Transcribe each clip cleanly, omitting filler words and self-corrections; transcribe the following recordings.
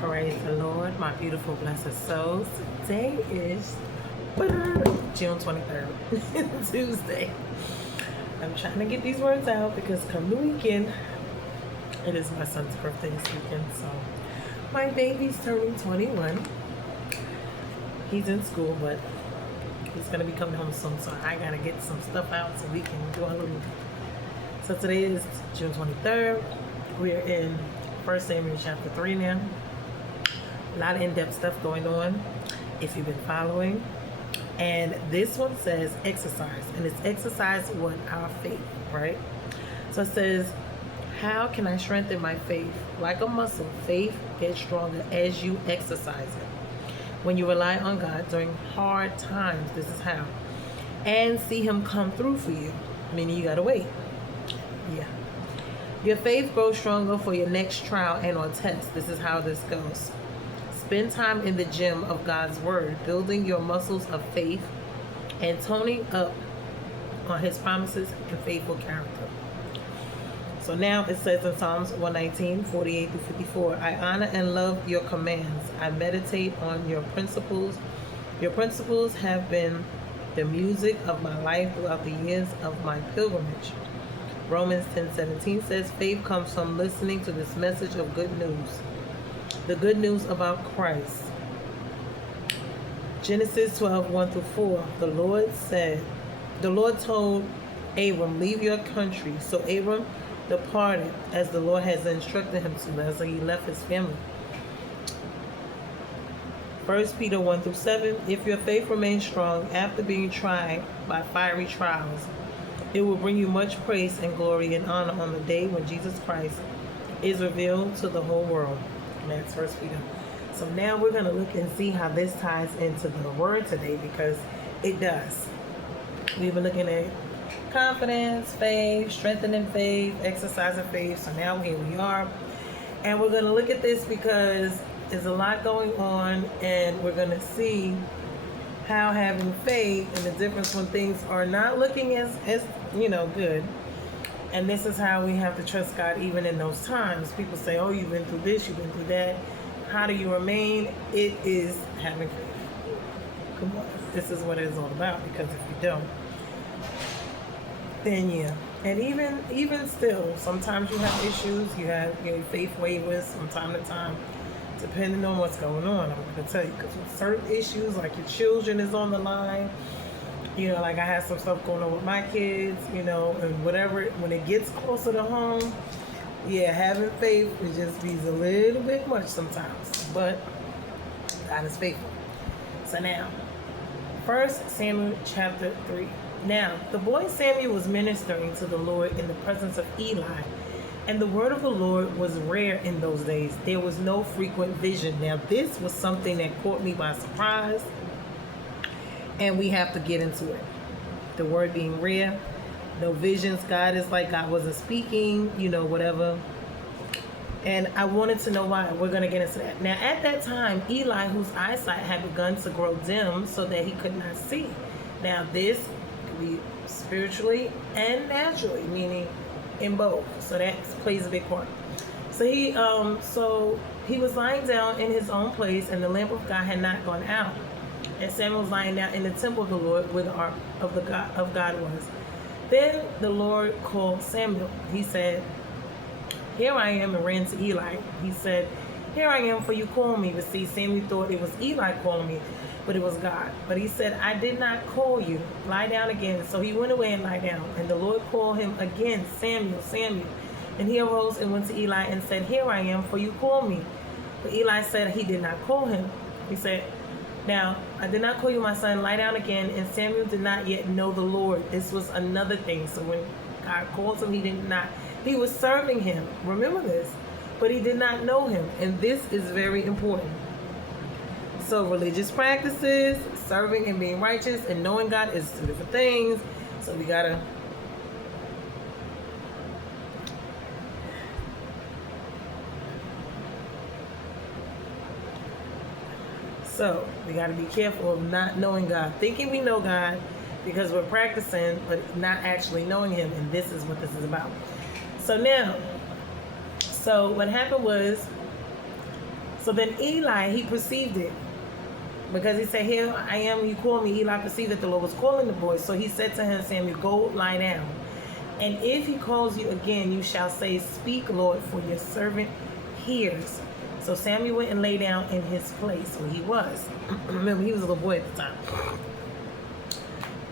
Praise the Lord, my beautiful blessed souls. Today is June 23rd, Tuesday. I'm trying to get these words out because come the weekend, it is my son's birthday this weekend. So my baby's turning 21. He's in school, but he's going to be coming home soon. So I got to get some stuff out so we can do a little. So today is June 23rd. We're in 1 Samuel chapter 3 now. A lot of in-depth stuff going on if you've been following. And this one says exercise. And it's exercise what? Our faith, right? So it says, how can I strengthen my faith? Like a muscle, faith gets stronger as you exercise it. When you rely on God during hard times, this is how. And see Him come through for you. Meaning you gotta wait. Yeah. Your faith grows stronger for your next trial and or test. This is how this goes. Spend time in the gym of God's Word, building your muscles of faith and toning up on His promises and faithful character. So now it says in Psalms 119, 48 through 54, I honor and love your commands. I meditate on your principles. Your principles have been the music of my life throughout the years of my pilgrimage. Romans 10:17 says, faith comes from listening to this message of good news. The good news about Christ. Genesis 12:1 through 4. The Lord told Abram, leave your country. So Abram departed as the Lord has instructed him to, as he left his family. 1 Peter 1 through 7. If your faith remains strong after being tried by fiery trials, it will bring you much praise and glory and honor on the day when Jesus Christ is revealed to the whole world. And that's 1 Peter. So now we're going to look and see how this ties into the word today, because it does. We've been looking at confidence, faith, strengthening faith, exercising faith. So now here we are. And we're going to look at this because there's a lot going on, and we're going to see how having faith and the difference when things are not looking as good. And this is how we have to trust God even in those times. People say, oh, you've been through this, you've been through that. How do you remain? It is having faith. Come on. This is what it is all about, because if you don't, then yeah. And even still, sometimes you have issues. You have your faith wavers from time to time, depending on what's going on. I'm going to tell you, because with certain issues, like your children is on the line, like I had some stuff going on with my kids, and whatever, when it gets closer to home, yeah, having faith, it just be a little bit much sometimes, but God is faithful. So now, 1 Samuel chapter 3. Now, the boy Samuel was ministering to the Lord in the presence of Eli, and the word of the Lord was rare in those days. There was no frequent vision. Now, this was something that caught me by surprise, and we have to get into it. The word being rare, no visions. God is like God wasn't speaking, whatever. And I wanted to know why. We're going to get into that. Now, at that time, Eli, whose eyesight had begun to grow dim so that he could not see. Now, this could be spiritually and naturally, meaning in both. So that plays a big part. So he was lying down in his own place, and the lamp of God had not gone out. And Samuel was lying down in the temple of the Lord, where the ark of God was. Then the Lord called Samuel. He said, here I am, and ran to Eli. He said, here I am, for you called me. But see, Samuel thought it was Eli calling me, but it was God. But he said, I did not call you. Lie down again. So he went away and lied down. And the Lord called him again, Samuel, Samuel. And he arose and went to Eli and said, here I am, for you called me. But Eli said he did not call him. He said, now, I did not call you, my son. Lie down again. And Samuel did not yet know the Lord. This was another thing. So when God calls him, he was serving him. Remember this. But he did not know him. And this is very important. So religious practices, serving and being righteous, and knowing God is two different things. So we got to be careful of not knowing God, thinking we know God because we're practicing, but not actually knowing Him. And this is what this is about. So now, what happened was, So then Eli, he perceived it. Because he said, here I am, you call me. Eli perceived that the Lord was calling the boy. So he said to him, Samuel, go lie down. And if he calls you again, you shall say, speak, Lord, for your servant hears. So Samuel went and lay down in his place where he was. Remember, he was a little boy at the time.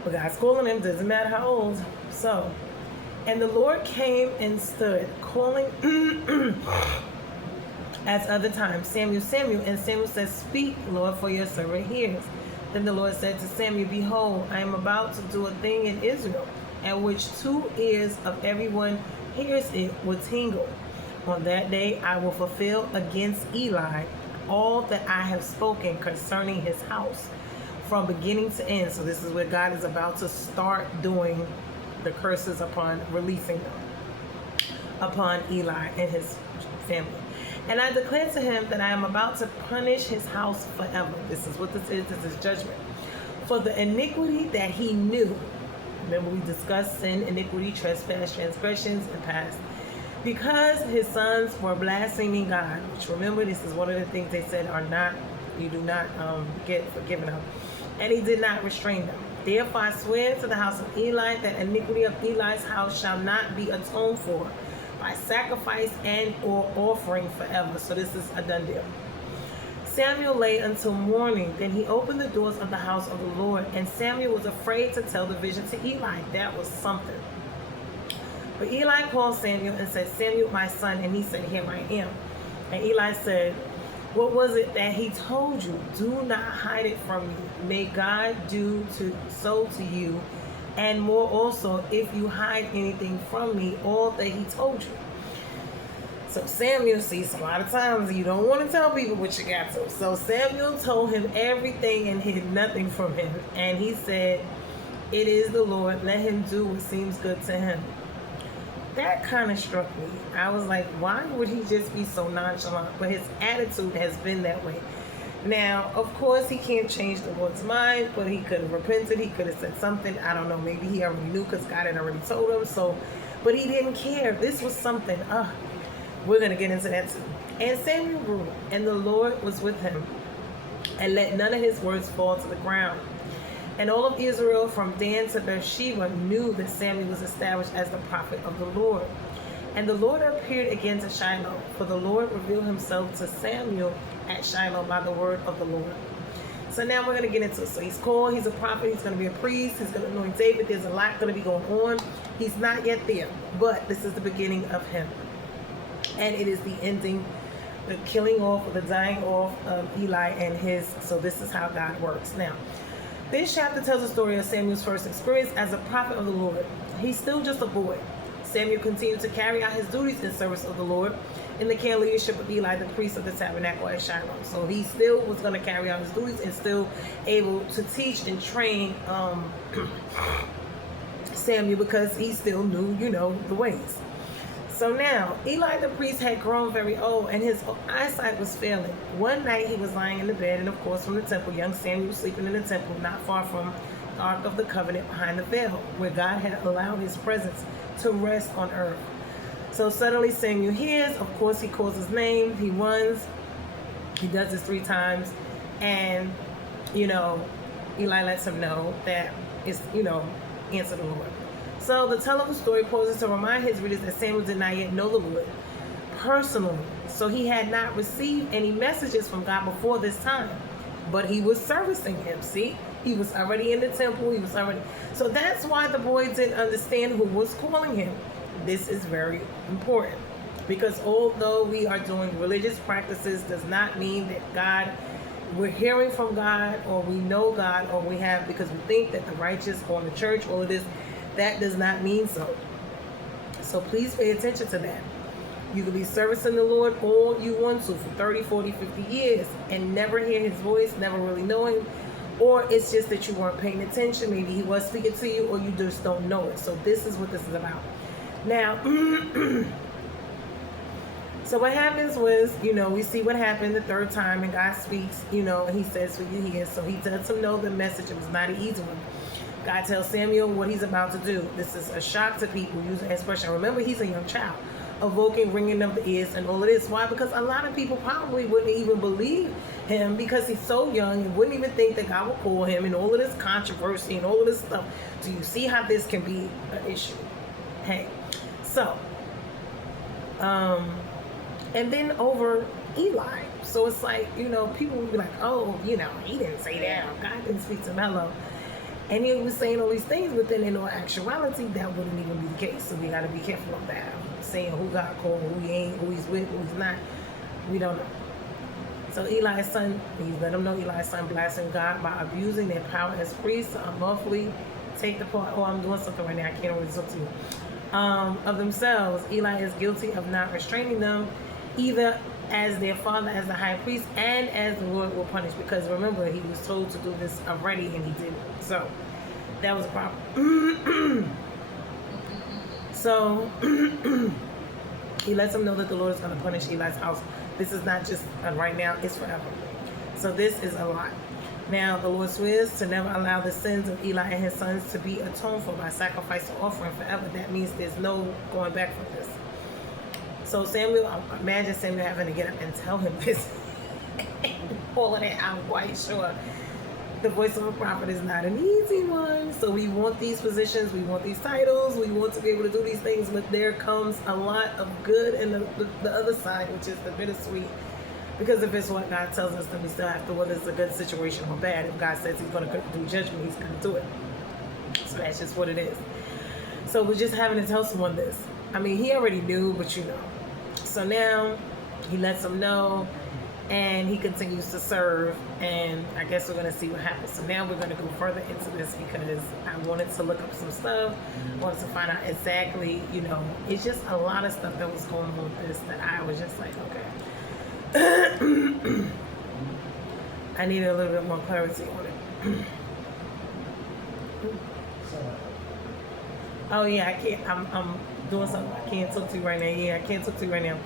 But God's calling him, doesn't matter how old. So, and the Lord came and stood, calling as other times, Samuel, Samuel. And Samuel said, speak, Lord, for your servant hears. Then the Lord said to Samuel, behold, I am about to do a thing in Israel, at which 2 ears of everyone hears it will tingle. On that day I will fulfill against Eli all that I have spoken concerning his house, from beginning to end. So this is where God is about to start doing the curses upon releasing them upon Eli and his family. And I declare to him that I am about to punish his house forever. This is what this is. This is judgment. For the iniquity that he knew. Remember, we discussed sin, iniquity, trespass, transgressions, and past. Because his sons were blaspheming God, which, remember, this is one of the things they said are not, you do not get forgiven of. And he did not restrain them. Therefore I swear to the house of Eli that iniquity of Eli's house shall not be atoned for by sacrifice and or offering forever. So this is a done deal. Samuel lay until morning. Then he opened the doors of the house of the Lord, and Samuel was afraid to tell the vision to Eli. That was something. But Eli called Samuel and said, Samuel, my son. And he said, here I am. And Eli said, what was it that he told you? Do not hide it from me. May God do so to you, and more also, if you hide anything from me, all that he told you. So Samuel sees a lot of times you don't want to tell people what you got to. So Samuel told him everything and hid nothing from him. And he said, it is the Lord. Let him do what seems good to him. That kind of struck me. I was like, why would he just be so nonchalant? But his attitude has been that way. Now, of course, he can't change the Lord's mind, but he could have repented. He could have said something. I don't know. Maybe he already knew because God had already told him. So, but he didn't care. This was something. We're going to get into that too. And Samuel grew, and the Lord was with him, and let none of his words fall to the ground. And all of Israel from Dan to Beersheba knew that Samuel was established as the prophet of the Lord. And the Lord appeared again to Shiloh, for the Lord revealed himself to Samuel at Shiloh by the word of the Lord. So now we're going to get into it. So he's called, he's a prophet, he's going to be a priest, he's going to anoint David. There's a lot going to be going on. He's not yet there, but this is the beginning of him. And it is the ending, the killing off, or the dying off of Eli and his. So this is how God works. Now, this chapter tells the story of Samuel's first experience as a prophet of the Lord. He's still just a boy. Samuel continued to carry out his duties in service of the Lord in the care and leadership of Eli, the priest of the tabernacle at Shiloh. So he still was going to carry out his duties and still able to teach and train Samuel, because he still knew, the ways. So now, Eli the priest had grown very old, and his eyesight was failing. One night he was lying in the bed, and of course from the temple, young Samuel was sleeping in the temple, not far from the Ark of the Covenant behind the veil, where God had allowed his presence to rest on earth. So suddenly Samuel hears, of course he calls his name, he runs, he does this 3 times, and, Eli lets him know that it's, answer the Lord. So the teller of the story poses to remind his readers that Samuel did not yet know the Lord personally. So he had not received any messages from God before this time. But he was servicing him, see? He was already in the temple. So that's why the boy didn't understand who was calling him. This is very important. Because although we are doing religious practices, does not mean that we're hearing from God, or we know God, or we have, because we think that the righteous or the church, all of this, that does not mean so. So please pay attention to that. You can be servicing the Lord all you want to for 30, 40, 50 years and never hear his voice, never really know him. Or it's just that you weren't paying attention. Maybe he was speaking to you, or you just don't know it. So this is what this is about. Now, so what happens was, we see what happened the 3rd time, and God speaks, and he says, who you hear. So he lets him know the message. It was not an easy one. God tells Samuel what he's about to do. This is a shock to people using the expression. Remember, he's a young child. evoking ringing of the ears and all of this. Why? Because a lot of people probably wouldn't even believe him because he's so young and wouldn't even think that God would call him, and all of this controversy and all of this stuff. Do you see how this can be an issue? Hey, so, and then over Eli. So it's like, people would be like, oh, he didn't say that, or God didn't speak to him, hello. And he was saying all these things, but then in all actuality, that wouldn't even be the case. So we got to be careful of that. Saying who God called, who he ain't, who he's with, who he's not, we don't know. So Eli's son, he's let him know Eli's son blasphemed God by abusing their power as priests to unlawfully take the part. Oh, I'm doing something right now. I can't really talk to you. Of themselves, Eli is guilty of not restraining them, either as their father, as the high priest, and as the Lord will punish. Because remember, he was told to do this already, and he didn't. So that was a problem. So he lets them know that the Lord is going to punish Eli's house. This is not just right now; it's forever. So this is a lot. Now the Lord swears to never allow the sins of Eli and his sons to be atoned for by sacrifice or offering forever. That means there's no going back from this. So Samuel, imagine Samuel having to get up and tell him this. All of that, I'm quite sure. The voice of a prophet is not an easy one. So we want these positions, we want these titles, we want to be able to do these things, but there comes a lot of good and the other side, which is the bittersweet. Because if it's what God tells us, then we still have to, whether it's a good situation or bad. If God says he's going to do judgment, he's going to do it. So that's just what it is. So we're just having to tell someone this. I mean, he already knew, but So now he lets them know, and he continues to serve, and I guess we're going to see what happens. So now we're going to go further into this because I wanted to look up some stuff, wanted to find out exactly, it's just a lot of stuff that was going on with this that I was just like, okay. I needed a little bit more clarity on it. Oh yeah, I can't, I'm doing something. I can't talk to you right now. Yeah, I can't talk to you right now.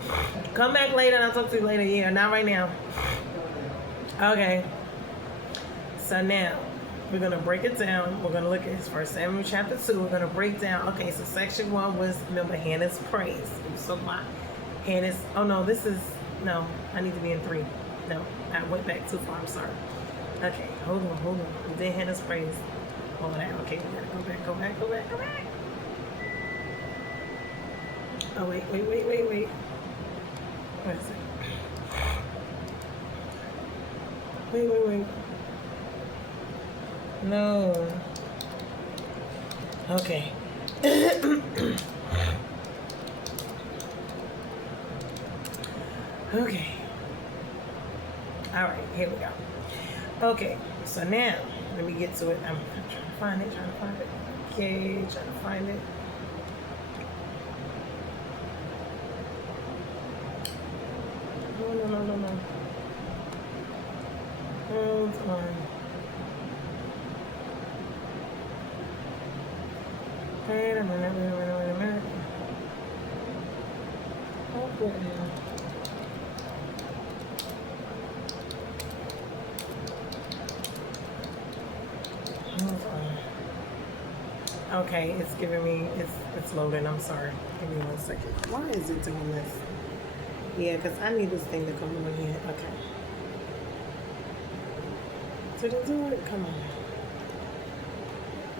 Come back later and I'll talk to you later. Yeah, not right now. Okay. So now, we're going to break it down. We're going to look at 1 Samuel chapter 2. We're going to break down. Okay, so section 1 was, remember, Hannah's praise. So my Hannah's, oh no, no, I need to be in 3. No, I went back too far. I'm sorry. Okay, hold on. We did Hannah's praise. Hold on. Okay, we got to go back. Oh, wait. What is it? Wait. No. Okay. Okay. All right, here we go. Okay, so now, let me get to it. I'm trying to find it. Okay, trying to find it. No. Hold on. Wait a minute. Okay. Hold on. Okay, it's giving me, it's loading. I'm sorry. Give me 1 second. Why is it doing this? Yeah, because I need this thing to come on here. Okay. Did it do it? Come on.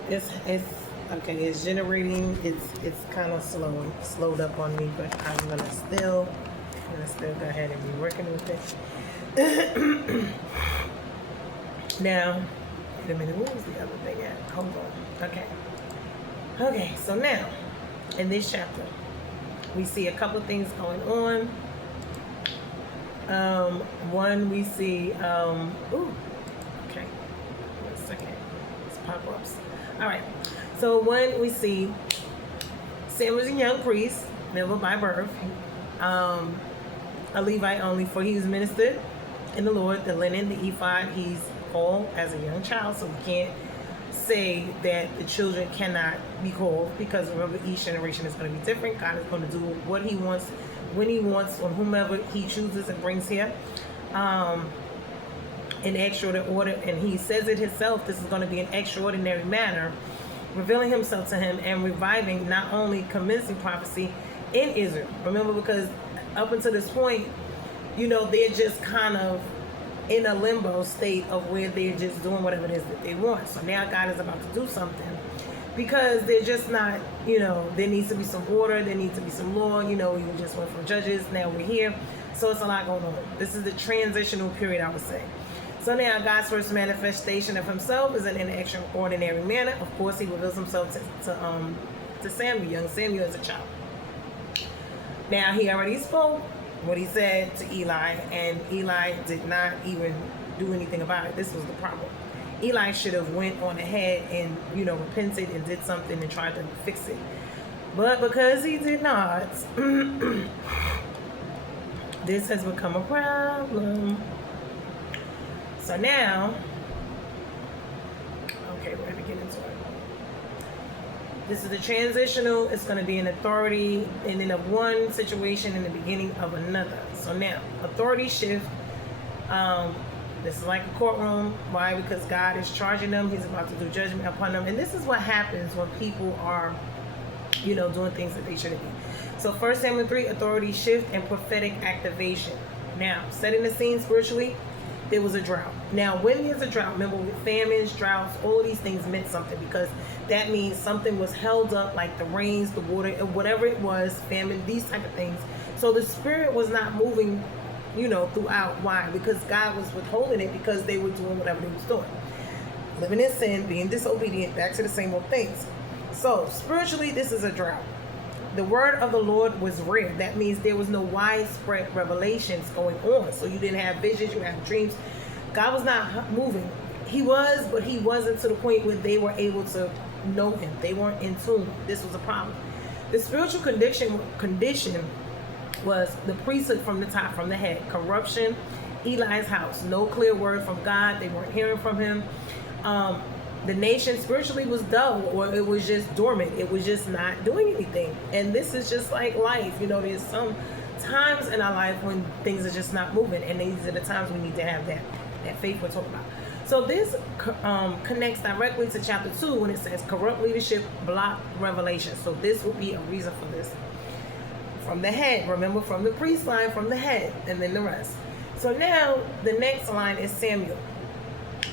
It's okay. It's generating. It's kind of slowed up on me, but I'm gonna still go ahead and be working with it. Now, wait a minute. Where was the other thing at? Hold on. Okay. So now, in this chapter, we see a couple things going on. One, we see, okay, 1 second, it's pop-ups. All right, so one, we see Sam was a young priest, never by birth, a Levite only, for he was ministered in the Lord, the linen, the ephod, he's called as a young child, so we can't say that the children cannot be called, because remember, each generation is going to be different. God is going to do what he wants, when he wants, on whomever he chooses and brings here, in extraordinary order. And he says it himself, this is going to be an extraordinary manner, revealing himself to him and reviving, not only commencing prophecy in Israel. Remember, because up until this point, they're just kind of in a limbo state of where they're just doing whatever it is that they want. So now God is about to do something, because they're just not, there needs to be some order, there needs to be some law. We just went from Judges, now we're here. So it's a lot going on. This is the transitional period, I would say. So now God's first manifestation of himself is in an extraordinary manner. Of course, he reveals himself to Samuel, young Samuel as a child. Now, he already spoke what he said to Eli, and Eli did not even do anything about it. This was the problem. Eli should have went on ahead and, repented and did something and tried to fix it. But because he did not, this has become a problem. So now, okay, we're going to get into it. This is the transitional. It's going to be an authority and then of one situation in the beginning of another. So now, authority shift. This is like a courtroom. Why? Because God is charging them. He's about to do judgment upon them. And this is what happens when people are, doing things that they shouldn't be. So 1 Samuel 3, authority shift and prophetic activation. Now, setting the scene spiritually, there was a drought. Now, when there's a drought, remember with famines, droughts, all of these things meant something, because that means something was held up, like the rains, the water, whatever it was, famine, these type of things. So the spirit was not moving, throughout. Why? Because God was withholding it, because they were doing whatever they was doing. Living in sin, being disobedient, back to the same old things. So spiritually, this is a drought. The word of the Lord was rare. That means there was no widespread revelations going on. So you didn't have visions, you had dreams. God was not moving. He was, but he wasn't to the point where they were able to know him. They weren't in tune. This was a problem. The spiritual condition was the priesthood from the top, from the head. Corruption, Eli's house. No clear word from God. They weren't hearing from him. The nation spiritually was dull, or it was just dormant. It was just not doing anything. And this is just like life. There's some times in our life when things are just not moving, and these are the times we need to have that faith we're talking about. So this connects directly to chapter 2 when it says corrupt leadership block revelation. So this would be a reason for this. From the head, remember, from the priest line, from the head, and then the rest. So now the next line is Samuel.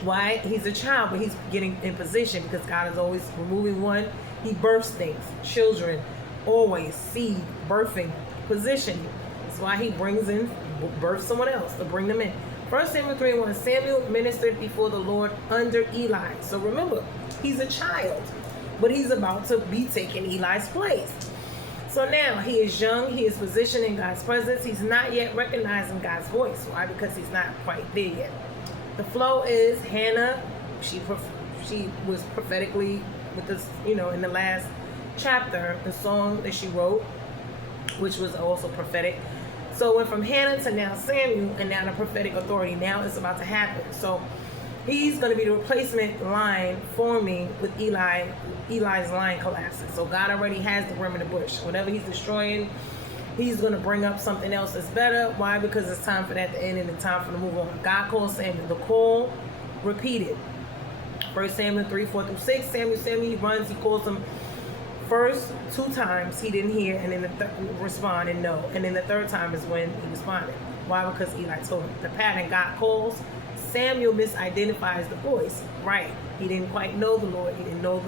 Why? He's a child, but he's getting in position, because God is always removing one. He births things, children, always, seed, birthing, position. That's why he births someone else to bring them in. 1 Samuel 3:1, Samuel ministered before the Lord under Eli. So remember, he's a child, but he's about to be taking Eli's place. So now he is young, he is positioned in God's presence. He's not yet recognizing God's voice. Why? Because he's not quite there yet. The flow is Hannah. She was prophetically with this, in the last chapter, the song that she wrote, which was also prophetic. So it went from Hannah to now Samuel, and now the prophetic authority. Now it's about to happen. So he's going to be the replacement line forming with Eli. Eli's line collapses. So God already has the rim of the bush. Whatever he's destroying, he's going to bring up something else that's better. Why? Because it's time for that to end and it's time for the move on. God calls Samuel. The call repeated. 1 Samuel 3:4-6. Samuel, he runs. He calls him first 2 times. He didn't hear, and then respond and no. And then the 3rd time is when he responded. Why? Because Eli told him. The pattern, God calls. Samuel misidentifies the voice. Right. He didn't quite know the Lord. He didn't know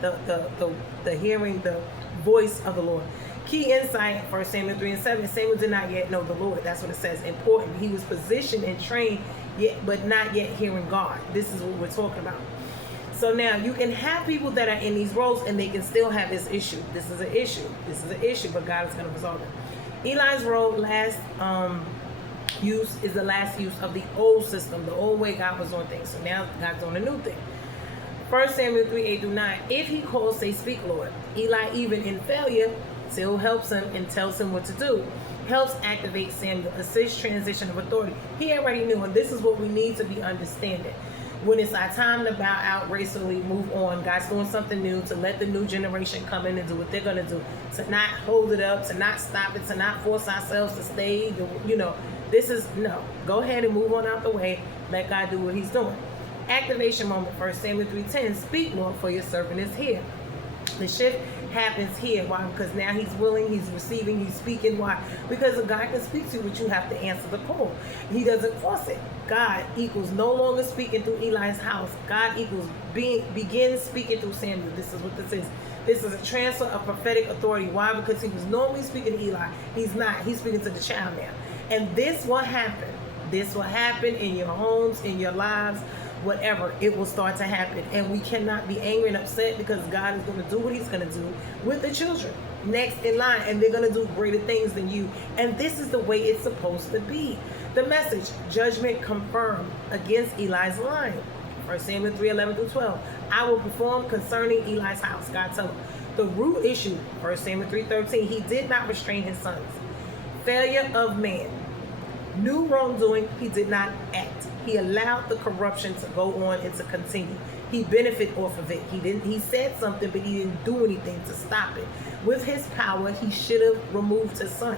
the hearing, the voice of the Lord. Key insight, 1 Samuel 3:7, Samuel did not yet know the Lord. That's what it says. Important. He was positioned and trained, yet but not yet hearing God. This is what we're talking about. So now you can have people that are in these roles and they can still have this issue. This is an issue. This is an issue, but God is going to resolve it. Eli's role, last use, is the last use of the old system, the old way God was doing things. So now God's doing a new thing. 1 Samuel 3:8-9. If he calls, say, speak, Lord. Eli, even in failure, still helps him and tells him what to do. Helps activate Samuel, assists transition of authority. He already knew, and this is what we need to be understanding. When it's our time to bow out gracefully, move on, God's doing something new, to let the new generation come in and do what they're going to do, to not hold it up, to not stop it, to not force ourselves to stay, this is, no. Go ahead and move on out the way. Let God do what he's doing. Activation moment, 1 Samuel 3:10, speak, Lord, for your servant is here. The shift happens here. Why? Because now he's willing, he's receiving, he's speaking. Why? Because a God can speak to you, but you have to answer the call. He doesn't force it. God equals no longer speaking through Eli's house. God equals begins speaking through Samuel. This is what this is. This is a transfer of prophetic authority. Why? Because he was normally speaking to Eli. He's not. He's speaking to the child now. And this will happen. This will happen in your homes, in your lives, whatever. It will start to happen. And we cannot be angry and upset, because God is going to do what he's going to do with the children next in line. And they're going to do greater things than you. And this is the way it's supposed to be. The message, judgment confirmed against Eli's line. 1 Samuel 3:11-12. I will perform concerning Eli's house. God told him. The root issue, 1 Samuel 3:13. He did not restrain his sons. Failure of man. New wrongdoing, he did not act. He allowed the corruption to go on and to continue. He benefited off of it. He said something, but he didn't do anything to stop it. With his power, he should have removed his son.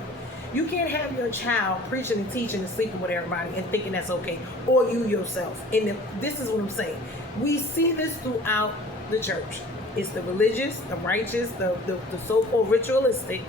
You can't have your child preaching and teaching and sleeping with everybody and thinking that's okay, or you yourself. And this is what I'm saying. We see this throughout the church. It's the religious, the righteous, the so-called ritualistic,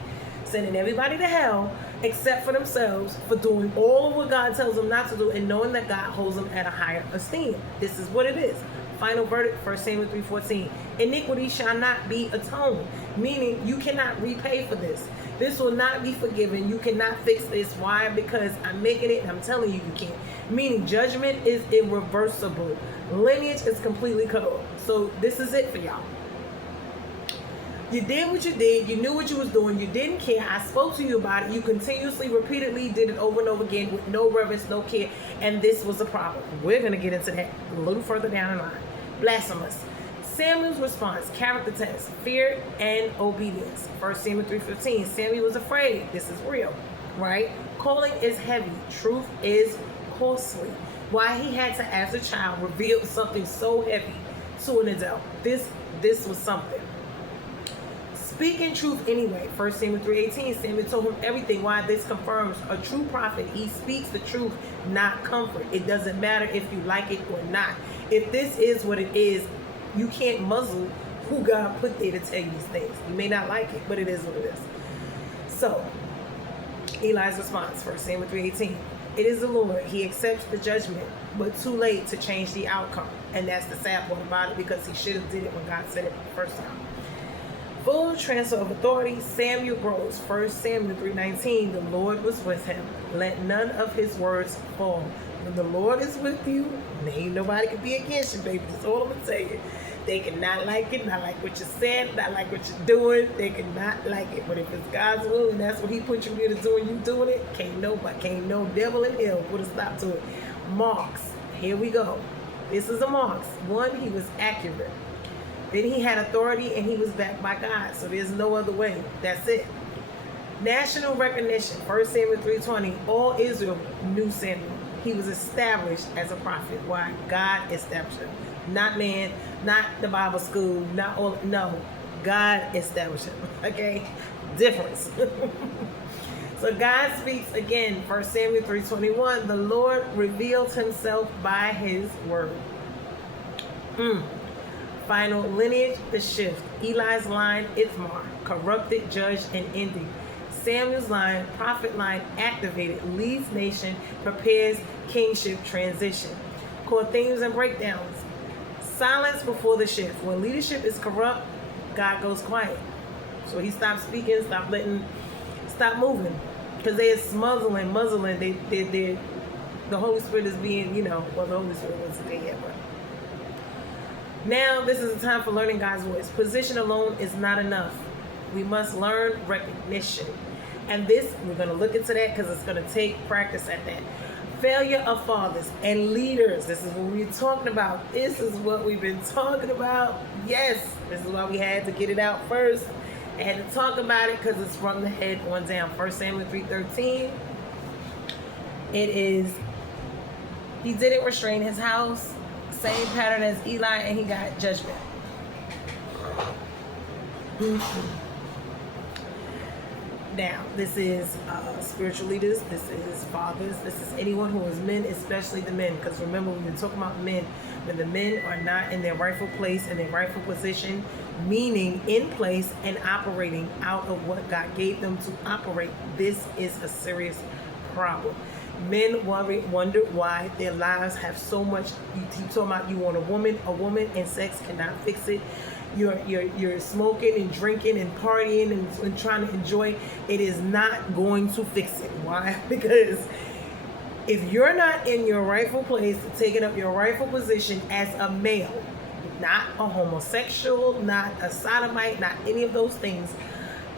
sending everybody to hell except for themselves, for doing all of what God tells them not to do, and knowing that God holds them at a higher esteem. This is what it is. Final verdict, 1 Samuel 3:14. Iniquity shall not be atoned, meaning you cannot repay for this. This will not be forgiven. You cannot fix this. Why? Because I'm making it and I'm telling you you can't. Meaning judgment is irreversible. Lineage is completely cut off. So this is it for y'all. You did what you did. You knew what you was doing. You didn't care. I spoke to you about it. You continuously, repeatedly did it over and over again with no reverence, no care. And this was a problem. We're going to get into that a little further down the line. Blasphemous. Samuel's response, character test, fear and obedience. 1 Samuel 3:15. Samuel was afraid. This is real, right? Calling is heavy. Truth is costly. Why he had to, as a child, reveal something so heavy to an adult. This was something. Speaking truth anyway. 1 Samuel 3:18. Samuel told him everything. Why? This confirms a true prophet. He speaks the truth, not comfort. It doesn't matter if you like it or not. If this is what it is, you can't muzzle who God put there to tell you these things. You may not like it, but it is what it is. So, Eli's response, 1 Samuel 3:18. It is the Lord. He accepts the judgment, but too late to change the outcome. And that's the sad part about it, because he should have did it when God said it the first time. Full transfer of authority, Samuel grows. 1 Samuel 3:19. The Lord was with him. Let none of his words fall. When the Lord is with you, ain't nobody can be against you, baby. That's all I'm going to tell you. They cannot like it, not like what you said, not like what you're doing. They cannot like it. But if it's God's will and that's what he put you here to do and you doing it, can't no devil in hell put a stop to it. Marks. Here we go. This is a marks. One, he was accurate. Then he had authority and he was backed by God. So there's no other way. That's it. National recognition. 1 Samuel 3:20. All Israel knew Samuel. He was established as a prophet. Why? God established him. Not man, not the Bible school, not all. No, God established him. Okay? Difference. So God speaks again. 1 Samuel 3:21. The Lord revealed himself by his word. Final lineage, the shift. Eli's line, Ithamar, corrupted, judged, and ending. Samuel's line, prophet line, activated, leads nation, prepares kingship transition. Core themes and breakdowns. Silence before the shift. When leadership is corrupt, God goes quiet. So he stops speaking, stop moving. Because they're muzzling. The Holy Spirit is being, well, the Holy Spirit wasn't there yet, but. Now, this is a time for learning God's voice. Position alone is not enough. We must learn recognition. And this, we're going to look into that because it's going to take practice at that. Failure of fathers and leaders. This is what we're talking about. This is what we've been talking about. Yes, this is why we had to get it out first. I had to talk about it because it's from the head on down. 1 Samuel 3:13. It is, he didn't restrain his house. Same pattern as Eli, and he got judgment. Now, this is spiritual leaders, this is fathers, this is anyone who is men, especially the men. Because remember, we've been talking about men. When the men are not in their rightful place, in their rightful position, meaning in place and operating out of what God gave them to operate, this is a serious problem. Men wonder why their lives have so much. You keep talking about you want a woman, and sex cannot fix it. You're smoking and drinking and partying and trying to enjoy. It is not going to fix it. Why? Because if you're not in your rightful place, taking up your rightful position as a male, not a homosexual, not a sodomite, not any of those things,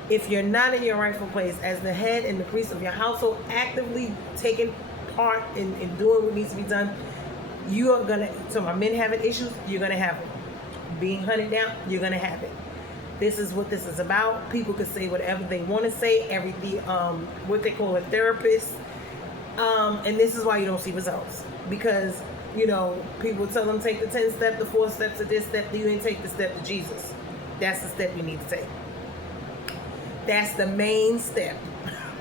if you're not in your rightful place as the head and the priest of your household, actively taking part in doing what needs to be done, you are gonna, so my men having issues, you're gonna have them. Being hunted down, you're gonna have it. This is what this is about. People can say whatever they want to say, everything, what they call a therapist, and this is why you don't see results. Because, people tell them take the 10 step, the 4 steps of this step, you didn't take the step to Jesus. That's the step you need to take. That's the main step.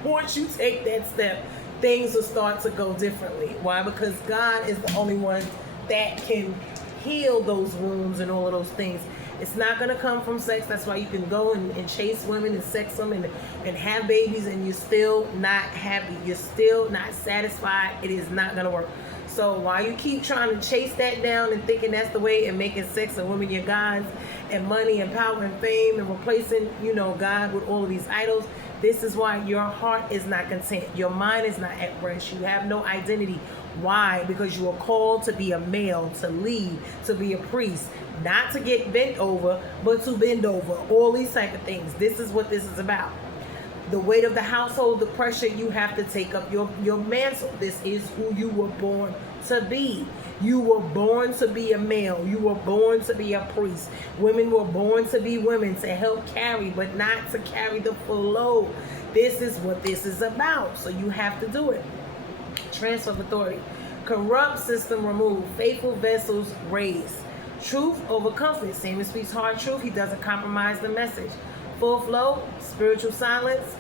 Once you take that step, things will start to go differently. Why? Because God is the only one that can heal those wounds and all of those things. It's not going to come from sex. That's why you can go and chase women and sex them and have babies, and you're still not happy. You're still not satisfied. It is not going to work. So while you keep trying to chase that down and thinking that's the way, and making sex and women your gods and money and power and fame and replacing, God with all of these idols, this is why your heart is not content. Your mind is not at rest. You have no identity. Why? Because you are called to be a male, to lead, to be a priest, not to get bent over, but to bend over. All these type of things. This is what this is about. The weight of the household, the pressure, you have to take up your mantle. This is who you were born to be. You were born to be a male. You were born to be a priest. Women were born to be women, to help carry, but not to carry the full load. This is what this is about. So you have to do it. Transfer of authority. Corrupt system removed. Faithful vessels raised. Truth over comfort. Samuel speaks hard truth. He doesn't compromise the message. Full flow. Spiritual silence.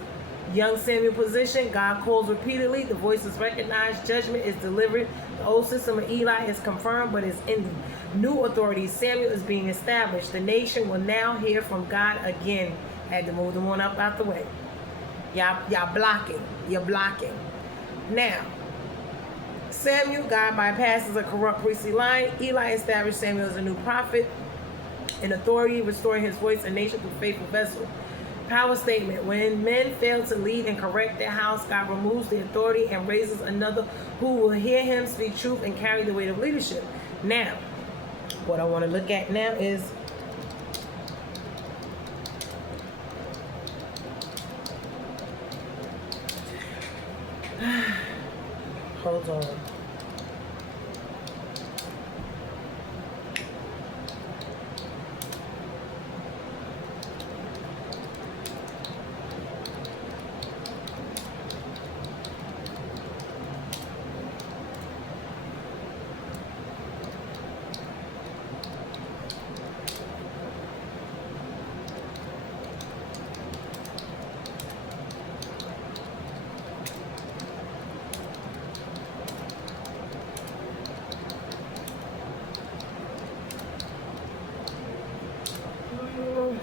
Young Samuel position. God calls repeatedly. The voice is recognized. Judgment is delivered. The old system of Eli is confirmed, but is ending. New authority. Samuel is being established. The nation will now hear from God again. Had to move them on up out the way. Y'all blocking. You're blocking. Now, Samuel, God bypasses a corrupt priestly line. Eli established Samuel as a new prophet in authority, restoring his voice and nation through faithful vessel. Power statement. When men fail to lead and correct their house, God removes the authority and raises another who will hear him, speak truth, and carry the weight of leadership. Now, what I want to look at now is hold on.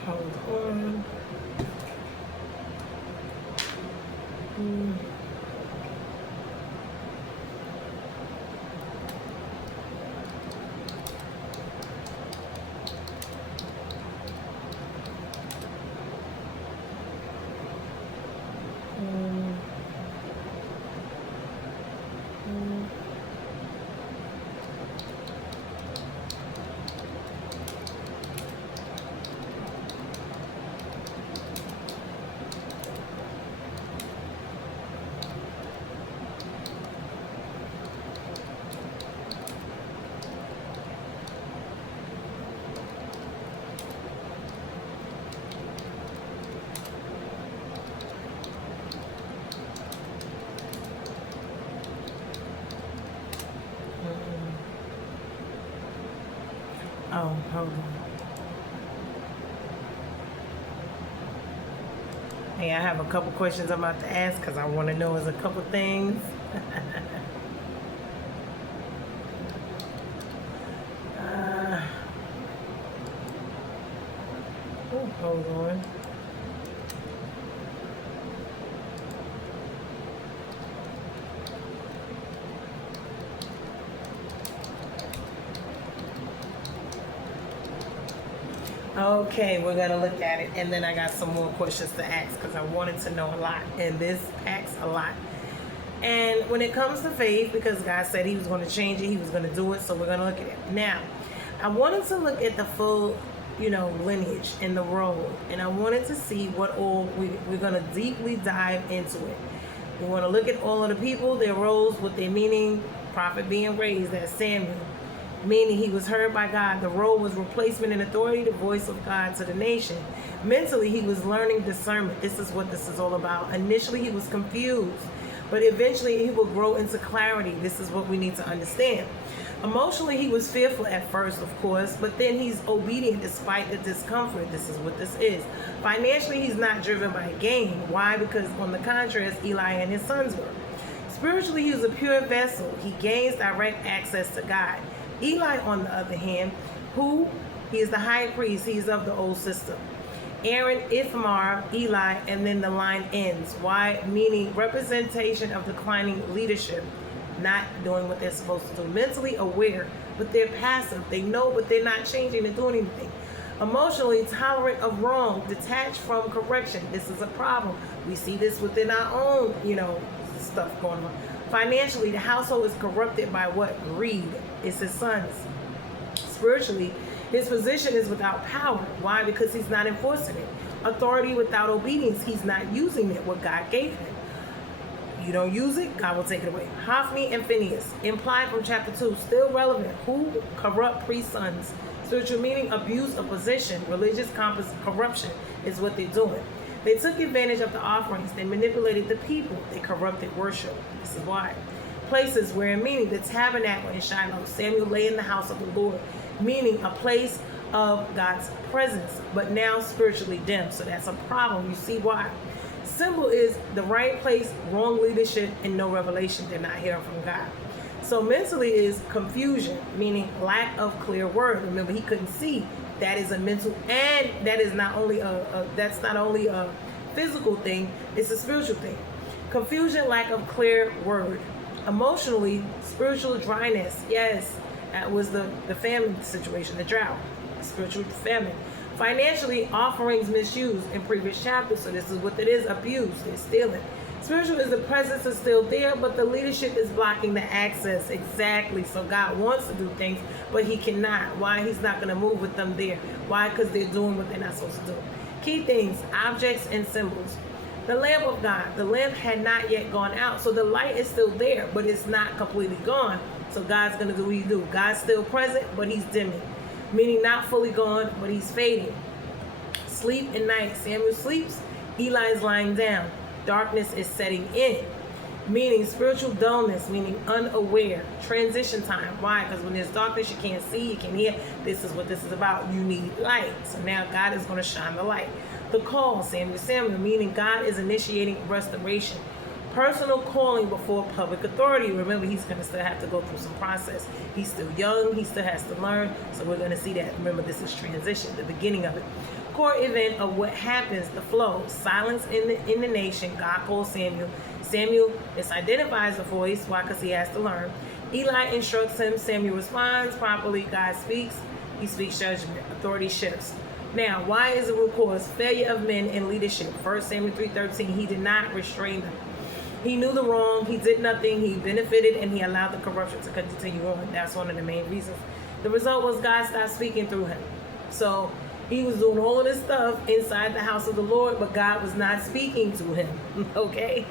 Hold on. Oh, hold on. Hey, I have a couple questions I'm about to ask because I want to know is a couple things. Hold on. Okay, we're gonna look at it, and then I got some more questions to ask because I wanted to know a lot, and this packs a lot. And when it comes to faith, because God said He was going to change it, He was going to do it, so we're going to look at it. Now, I wanted to look at the full, lineage and the role, and I wanted to see what all we're going to deeply dive into it. We want to look at all of the people, their roles, what their meaning. Prophet being raised, that's Samuel, meaning he was heard by God. The role was replacement in authority, the voice of God to the nation. Mentally, he was learning discernment. This is what this is all about. Initially, he was confused, but eventually he will grow into clarity. This is what we need to understand. Emotionally, he was fearful at first, of course, but then he's obedient despite the discomfort. This is what this is. Financially, he's not driven by gain. Why? Because on the contrary, as Eli and his sons were. Spiritually, he was a pure vessel. He gains direct access to God. Eli, on the other hand, he is the high priest. He is of the old system. Aaron, Ithamar, Eli, and then the line ends. Why? Meaning representation of declining leadership, not doing what they're supposed to do. Mentally aware, but they're passive. They know, but they're not changing and doing anything. Emotionally tolerant of wrong, detached from correction. This is a problem. We see this within our own, stuff going on. Financially, the household is corrupted by what? Greed. It's his sons. Spiritually, his position is without power. Why? Because he's not enforcing it. Authority without obedience. He's not using it, what God gave him. You don't use it, God will take it away. Hophni and Phinehas, implied from chapter 2, still relevant. Who? Corrupt priest sons. Spiritual meaning, abuse of position. Religious corruption is what they're doing. They took advantage of the offerings. They manipulated the people. They corrupted worship. This is why. Places where, meaning the tabernacle in Shiloh, Samuel lay in the house of the Lord, meaning a place of God's presence, but now spiritually dim. So that's a problem. You see why. Symbol is the right place, wrong leadership, and no revelation. They're not hearing from God. So mentally is confusion, meaning lack of clear word. Remember, he couldn't see. That is a mental, and that is not only that's not only a physical thing, it's a spiritual thing. Confusion, lack of clear word. Emotionally, spiritual dryness. Yes, that was the famine situation, the drought, spiritual famine. Financially, offerings misused in previous chapters. So this is what it is, abused, they're stealing. Spiritual is the presence is still there, but the leadership is blocking the access. Exactly. So God wants to do things, but he cannot. Why? He's not going to move with them there. Why? Because they're doing what they're not supposed to do. Key things, objects and symbols. The lamp of God. The lamp had not yet gone out. So the light is still there, but it's not completely gone. So God's going to do what he do. God's still present, but he's dimming. Meaning not fully gone, but he's fading. Sleep and night. Samuel sleeps. Eli is lying down. Darkness is setting in, meaning spiritual dullness, meaning unaware. Transition time. Why? Because when there's darkness, you can't see, you can't hear. This is what this is about. You need light. So now God is going to shine the light. The call, Samuel, meaning God is initiating restoration. Personal calling before public authority. Remember, he's going to still have to go through some process. He's still young. He still has to learn. So we're going to see that. Remember, this is transition, the beginning of it. Core event of what happens, the flow. Silence in the nation. God calls Samuel. Samuel misidentifies the voice. Why? Because he has to learn. Eli instructs him. Samuel responds properly. God speaks. He speaks judgment. Authority shifts. Now, why is the root cause? Failure of men in leadership. 1 Samuel 3:13. He did not restrain them. He knew the wrong, he did nothing, he benefited, and he allowed the corruption to continue on. That's one of the main reasons. The result was God stopped speaking through him. So he was doing all of this stuff inside the house of the Lord, but God was not speaking to him. Okay?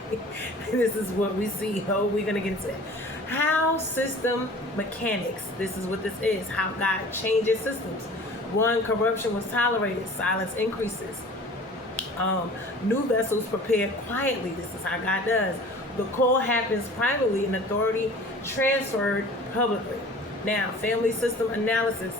This is what we see. Oh, we're going to get into it. How system mechanics. This is what this is. How God changes systems. One, corruption was tolerated. Silence increases. New vessels prepared quietly. This is how God does. The call happens privately and authority transferred publicly. Now, family system analysis.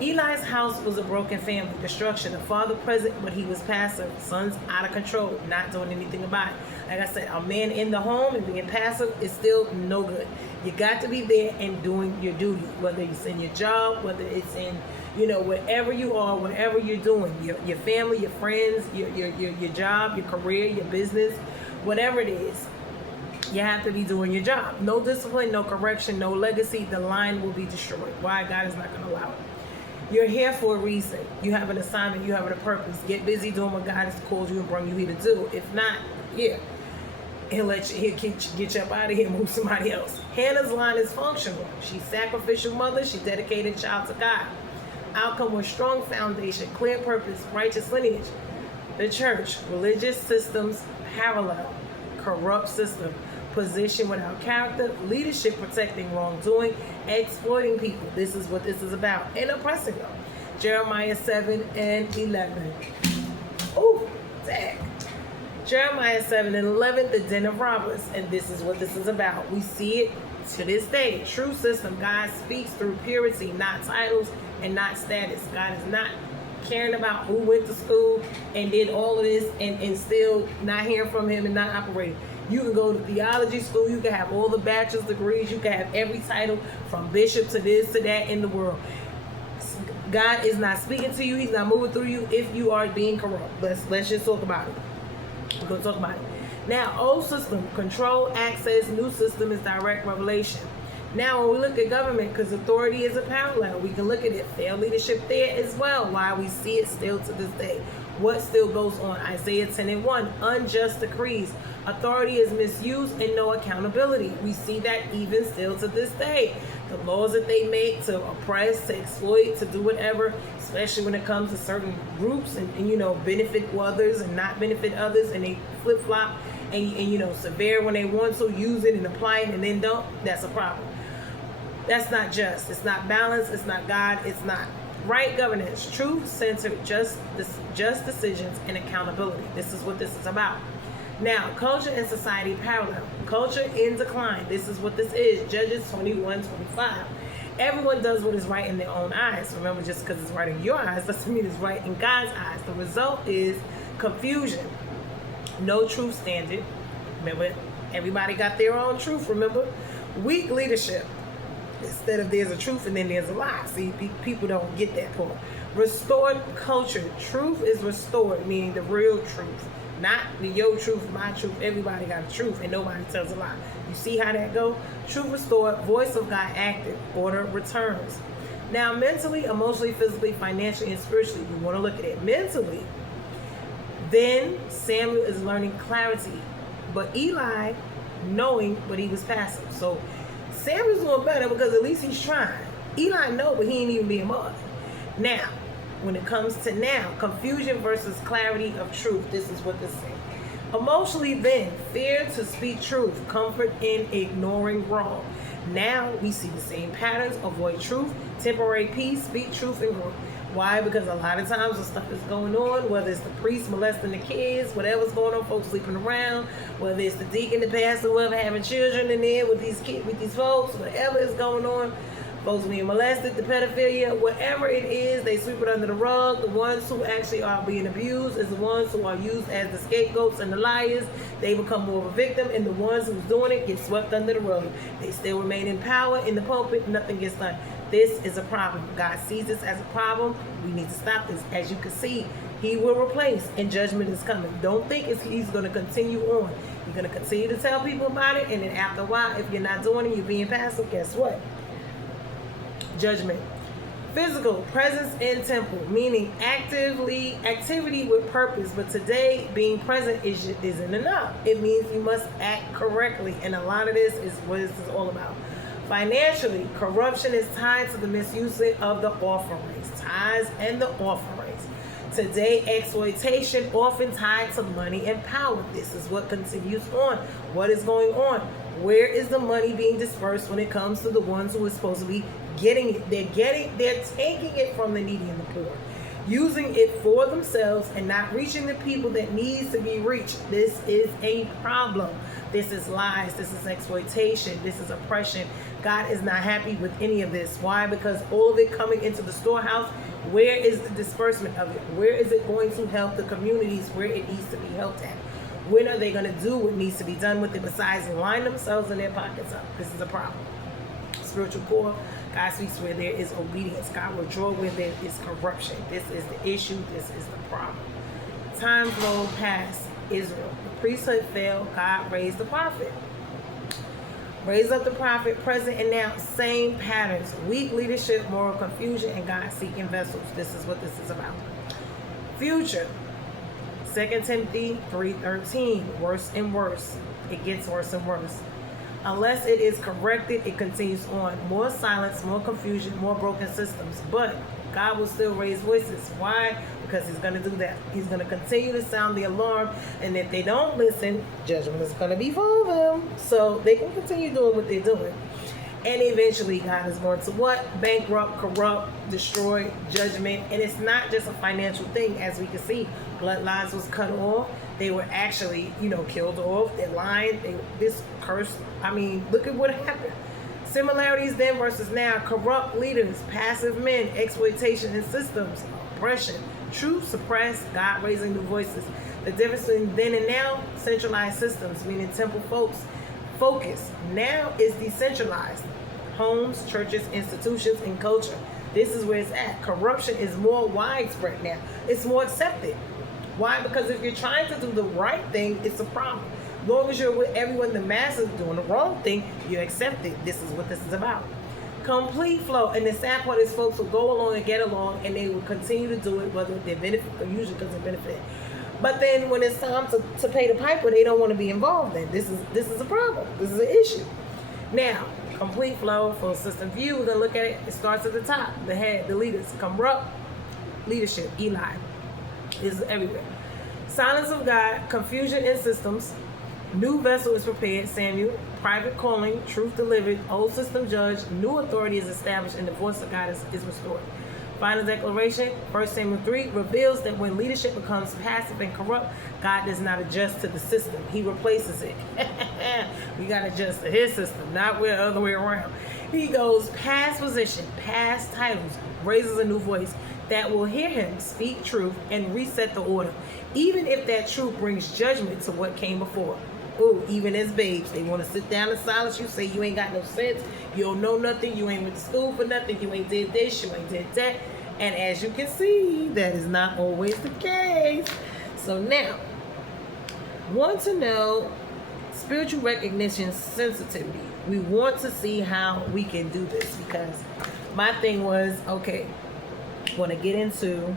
Eli's house was a broken family, destruction. The father present, but he was passive. Sons out of control, not doing anything about it. Like I said, a man in the home and being passive is still no good. You got to be there and doing your duty, whether it's in your job, whether it's in, wherever you are, whatever you're doing, your family, your friends, your job, your career, your business, whatever it is. You have to be doing your job. No discipline, no correction, no legacy. The line will be destroyed. Why? God is not going to allow it. You're here for a reason. You have an assignment. You have a purpose. Get busy doing what God has called you and brought you here to do. If not, he'll get you up out of here and move somebody else. Hannah's line is functional. She's sacrificial mother. She dedicated child to God. Outcome was strong foundation, clear purpose, righteous lineage. The church, religious systems parallel, corrupt system. Position without character, leadership protecting wrongdoing, exploiting people. This is what this is about. And oppressing them. Jeremiah 7:11. Oh, dang. Jeremiah 7:11, the den of robbers. And this is what this is about. We see it to this day. True system. God speaks through purity, not titles and not status. God is not caring about who went to school and did all of this and still not hearing from him and not operating. You can go to theology school. You can have all the bachelor's degrees. You can have every title from bishop to this to that in the world. God is not speaking to you. He's not moving through you if you are being corrupt. Let's just talk about it. We're going to talk about it. Now, old system, control, access. New system is direct revelation. Now, when we look at government, because authority is a parallel, we can look at it. Fair leadership there as well. Why we see it still to this day. What still goes on? Isaiah 10:1, unjust decrees. Authority is misused and no accountability. We see that even still to this day. The laws that they make to oppress, to exploit, to do whatever, especially when it comes to certain groups and benefit others and not benefit others, and they flip-flop and severe when they want to use it and apply it and then don't, that's a problem. That's not just. It's not balanced. It's not God. It's not right governance. Truth-centered, just decisions and accountability. This is what this is about. Now, culture and society parallel. Culture in decline. This is what this is. Judges 21:25. Everyone does what is right in their own eyes. Remember, just because it's right in your eyes doesn't mean it's right in God's eyes. The result is confusion. No truth standard. Remember, everybody got their own truth. Remember, weak leadership. Instead of there's a truth and then there's a lie. See, people don't get that part. Restored culture. Truth is restored, meaning the real truth. Not the your truth, my truth. Everybody got a truth and nobody tells a lie. You see how that go? Truth restored, voice of God active, order returns. Now, mentally, emotionally, physically, financially, and spiritually, you want to look at it mentally. Then Samuel is learning clarity, but Eli knowing, but he was passive. So Samuel's doing better because at least he's trying. Eli know, but he ain't even being bothered. Now, when it comes to confusion versus clarity of truth, this is what this says. Emotionally, then, fear to speak truth, comfort in ignoring wrong. Now we see the same patterns. Avoid truth, temporary peace, speak truth, and grow. Why? Because a lot of times the stuff is going on, whether it's the priest molesting the kids, whatever's going on, folks sleeping around, whether it's the deacon, the pastor, whoever having children in there with these kids, with these folks, whatever is going on, folks being molested, the pedophilia, whatever it is, they sweep it under the rug. The ones who actually are being abused is the ones who are used as the scapegoats and the liars. They become more of a victim, and the ones who's doing it get swept under the rug. They still remain in power in the pulpit, nothing gets done. This is a problem. God sees this as a problem. We need to stop this. As you can see, he will replace, and judgment is coming. Don't think he's going to continue on. You're going to continue to tell people about it, and then after a while, if you're not doing it, you're being passive, guess what? Judgment. Physical, presence in temple, meaning activity with purpose. But today, being present isn't enough. It means you must act correctly, and a lot of this is what this is all about. Financially, corruption is tied to the misuse of the offerings, tithes and the offerings. Today, exploitation often tied to money and power. This is what continues on. What is going on? Where is the money being dispersed when it comes to the ones who are supposed to be getting it? They're taking it from the needy and the poor. using it for themselves and not reaching the people that needs to be reached. This is a problem. This is lies. This is exploitation. This is oppression. God is not happy with any of this. Why? Because all of it coming into the storehouse, where is the disbursement of it? Where is it going to help the communities where it needs to be helped at? When are they going to do what needs to be done with it besides line themselves and their pockets up? This is a problem. Spiritual poor. God speaks where there is obedience. God will draw where there is corruption. This is the issue. This is the problem. Times rolled past Israel. The priesthood failed. God raised the prophet. Raise up the prophet, present and now, same patterns. Weak leadership, moral confusion, and God seeking vessels. This is what this is about. Future. 2 Timothy 3:13. Worse and worse. It gets worse and worse. Unless it is corrected, it continues on. More silence, more confusion, more broken systems. But God will still raise voices. Why? Because he's going to do that. He's going to continue to sound the alarm. And if they don't listen, judgment is going to be for them. So they can continue doing what they're doing. And eventually God is going to what? Bankrupt, corrupt, destroy, judgment. And it's not just a financial thing, as we can see. Bloodlines was cut off. They were actually, killed off. They're lying. This curse. I mean, look at what happened. Similarities then versus now. Corrupt leaders, passive men, exploitation in systems, oppression, truth suppressed, God raising new voices. The difference between then and now, centralized systems, meaning temple folks. Focus now is decentralized. Homes, churches, institutions, and culture. This is where it's at. Corruption is more widespread now. It's more accepted. Why? Because if you're trying to do the right thing, it's a problem. As long as you're with everyone, the masses doing the wrong thing, you accept it. This is what this is about. Complete flow. And the sad part is folks will go along and get along, and they will continue to do it, whether they benefit or usually because they benefit. But then when it's time to pay the piper, they don't want to be involved in. This is a problem. This is an issue. Now, complete flow, full system view. We're going to look at it. It starts at the top. The head, the leaders. Corrupt leadership. Eli. This is everywhere. Silence of God. Confusion in systems. New vessel is prepared. Samuel. Private calling. Truth delivered. Old system judged. New authority is established, and the voice of God is restored. Final declaration, 1 Samuel 3, reveals that when leadership becomes passive and corrupt, God does not adjust to the system. He replaces it. We got to adjust to his system, not the other way around. He goes past position, past titles, raises a new voice that will hear him speak truth and reset the order, even if that truth brings judgment to what came before. Oh, even as babes, they want to sit down in silence. You say you ain't got no sense. You don't know nothing. You ain't went to school for nothing. You ain't did this. You ain't did that. And as you can see, that is not always the case. So now, want to know spiritual recognition sensitivity. We want to see how we can do this, because my thing was, okay, want to get into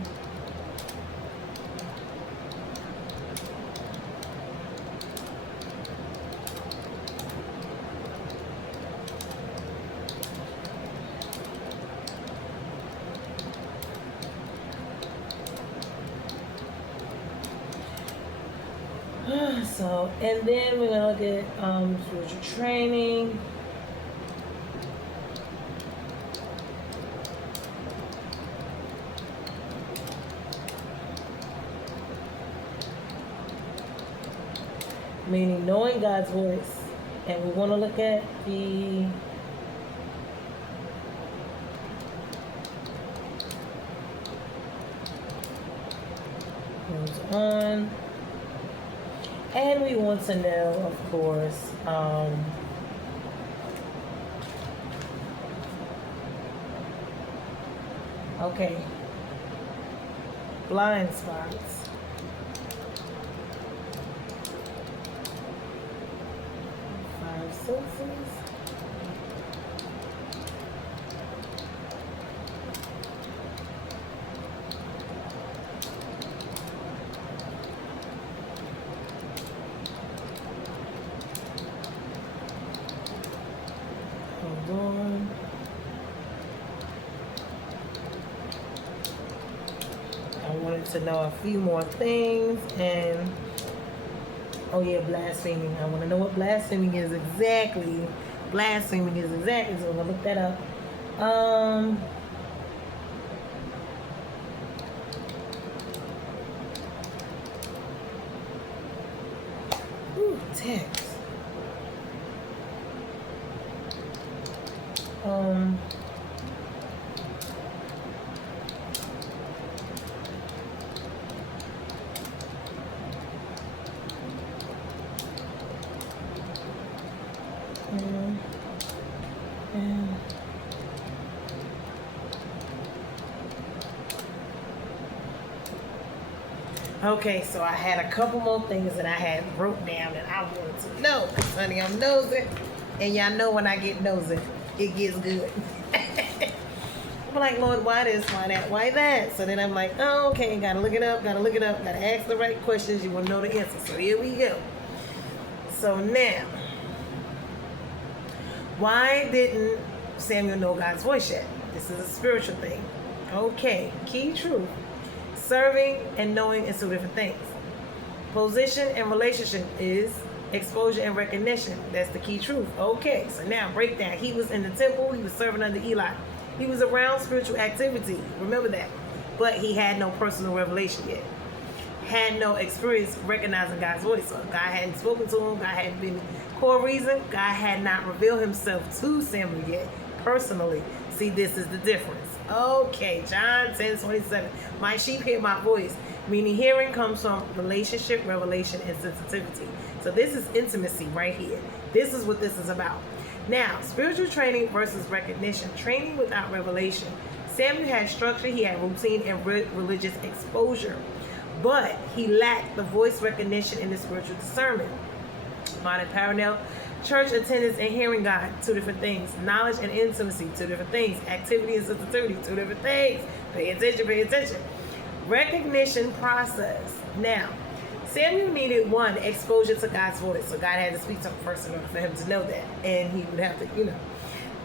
so, and then we're gonna look at spiritual training. Meaning knowing God's voice. And we want to look at the goes on. And we want to know, of course, okay, blind spots. Five senses. On. I wanted to know a few more things, and oh yeah, blaspheming. I want to know what blaspheming is exactly. Blaspheming is exactly, so I'm gonna look that up. text. Okay, so I had a couple more things that I had wrote down that I wanted to know. Cause honey, I'm nosy. And y'all know when I get nosy, it gets good. I'm like, Lord, why this, why that, why that? So then I'm like, oh, okay, gotta look it up, gotta ask the right questions. You wanna know the answer. So here we go. So now, why didn't Samuel know God's voice yet? This is a spiritual thing. Okay, key truth. Serving and knowing is two different things. Position and relationship is exposure and recognition. That's the key truth. Okay, so now breakdown. He was in the temple. He was serving under Eli. He was around spiritual activity. Remember that. But he had no personal revelation yet. Had no experience recognizing God's voice. So God hadn't spoken to him. God hadn't been core reason. God had not revealed himself to Samuel yet personally. See, this is the difference. Okay, John 10:27. My sheep hear my voice. Meaning hearing comes from relationship, revelation, and sensitivity. So this is intimacy right here. This is what this is about. Now, spiritual training versus recognition. Training without revelation. Samuel had structure, he had routine and religious exposure. But he lacked the voice recognition and the spiritual discernment. Modern parallel. Church attendance and hearing God, two different things. Knowledge and intimacy, two different things. Activity and sensitivity, two different things. Pay attention, pay attention. Recognition process. Now, Samuel needed one, exposure to God's voice. So God had to speak to him first in order for him to know that. And he would have to,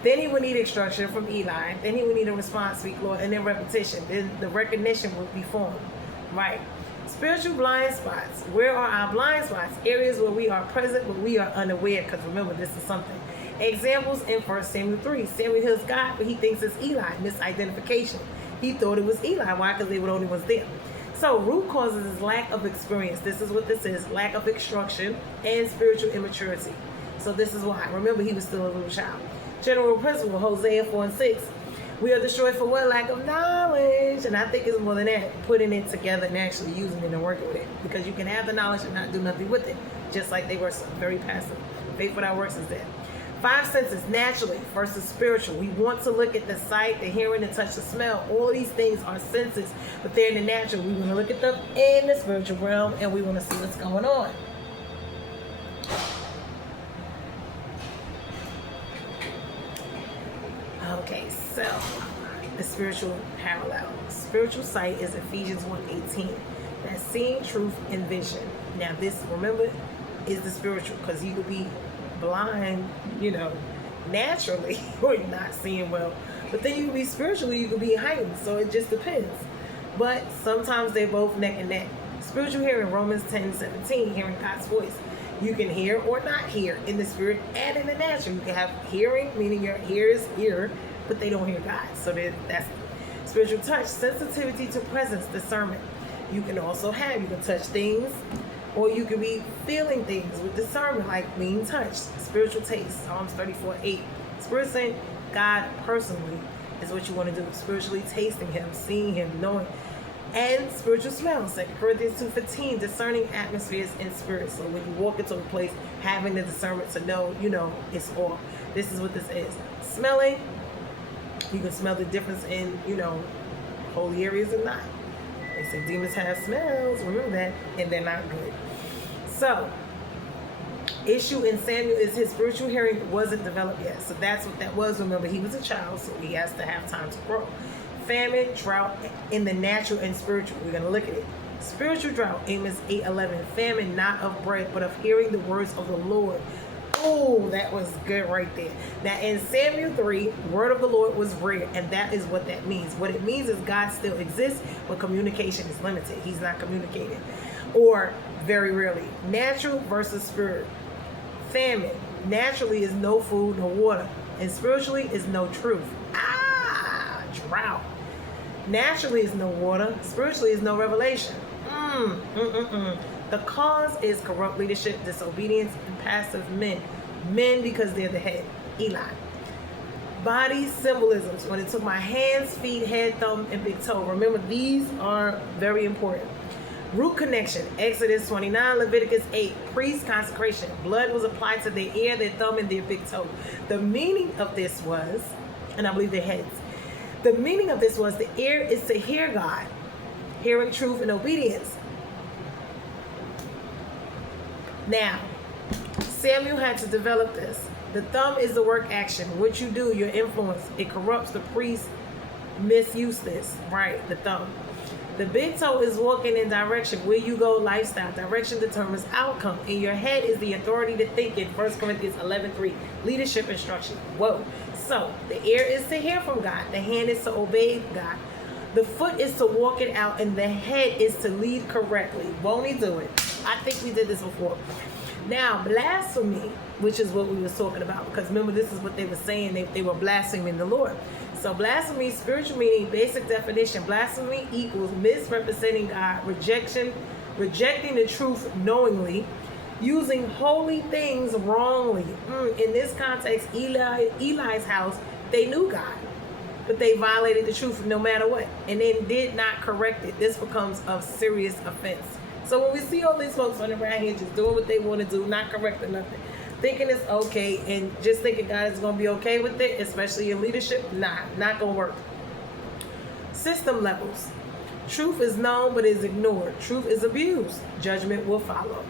Then he would need instruction from Eli. Then he would need a response, speak, Lord, and then repetition. Then the recognition would be formed. Right. Spiritual blind spots. Where are our blind spots? Areas where we are present but we are unaware. Because remember, this is something. Examples in 1 Samuel 3. Samuel hears God, but he thinks it's Eli. Misidentification. He thought it was Eli. Why? Because they were the only ones there. So root causes is lack of experience. This is what this is. Lack of instruction and spiritual immaturity. So this is why. Remember, he was still a little child. General principle, Hosea 4:6. We are destroyed for what? Lack of knowledge. And I think it's more than that. Putting it together and actually using it and working with it. Because you can have the knowledge and not do nothing with it. Just like they were very passive. Faith without works is dead. 5 senses, naturally versus spiritual. We want to look at the sight, the hearing, the touch, the smell. All these things are senses, but they're in the natural. We want to look at them in the spiritual realm, and we want to see what's going on. Okay, so the spiritual parallel. Spiritual sight is Ephesians 1:18. That's seeing truth and vision. Now this, remember, is the spiritual, because you could be blind, naturally, or not seeing well. But then you could be spiritually, you could be heightened. So it just depends. But sometimes they're both neck and neck. Spiritual hearing, Romans 10:17, hearing God's voice. You can hear or not hear in the spirit and in the natural. You can have hearing, meaning your ears hear, but they don't hear God. So that's spiritual touch, sensitivity to presence, discernment. You can also you can touch things, or you can be feeling things with discernment, like being touched. Spiritual taste, Psalms 34:8. Experiencing God personally is what you want to do. Spiritually tasting him, seeing him, knowing. And spiritual smell, 2 Corinthians 2:15, discerning atmospheres and spirits. So when you walk into a place, having the discernment to know, it's all. This is what this is. Smelling, you can smell the difference in, holy areas and not. They say demons have smells, remember that, and they're not good. So, issue in Samuel is his spiritual hearing wasn't developed yet. So that's what that was. Remember, he was a child, so he has to have time to grow. Famine, drought in the natural and spiritual. We're going to look at it. Spiritual drought, Amos 8:11. Famine not of bread, but of hearing the words of the Lord. Oh, that was good right there. Now in Samuel 3, word of the Lord was rare, and that is what that means. What it means is God still exists, but communication is limited. He's not communicating, or very rarely. Natural versus spirit. Famine, naturally is no food, no water, and spiritually is no truth. Drought. Naturally is no water, spiritually is no revelation. The cause is corrupt leadership, disobedience, and passive men. Men because they're the head. Eli. Body symbolisms. When it took my hands, feet, head, thumb, and big toe. Remember, these are very important. Root connection. Exodus 29, Leviticus 8. Priest consecration. Blood was applied to their ear, their thumb, and their big toe. The meaning of this was, and I believe their heads. The meaning of this was the ear is to hear God, hearing truth and obedience. Now, Samuel had to develop this. The thumb is the work action. What you do, your influence. It corrupts. The priest misuse this. Right, the thumb. The big toe is walking in direction. Where you go, lifestyle. Direction determines outcome. And your head is the authority to think in 1 Corinthians 11:3. Leadership instruction. Whoa. So, the ear is to hear from God. The hand is to obey God. The foot is to walk it out. And the head is to lead correctly. Won't he do it? I think we did this before. Now, blasphemy, which is what we were talking about, because remember, this is what they were saying. They were blaspheming the Lord. So blasphemy, spiritual meaning, basic definition. Blasphemy equals misrepresenting God, rejecting the truth knowingly, using holy things wrongly. In this context, Eli's house, they knew God, but they violated the truth no matter what, and then did not correct it. This becomes a serious offense. So when we see all these folks running around here just doing what they want to do, not correcting nothing, thinking it's okay, and just thinking God is going to be okay with it, especially in leadership, not going to work. System levels. Truth is known but is ignored. Truth is abused. Judgment will follow.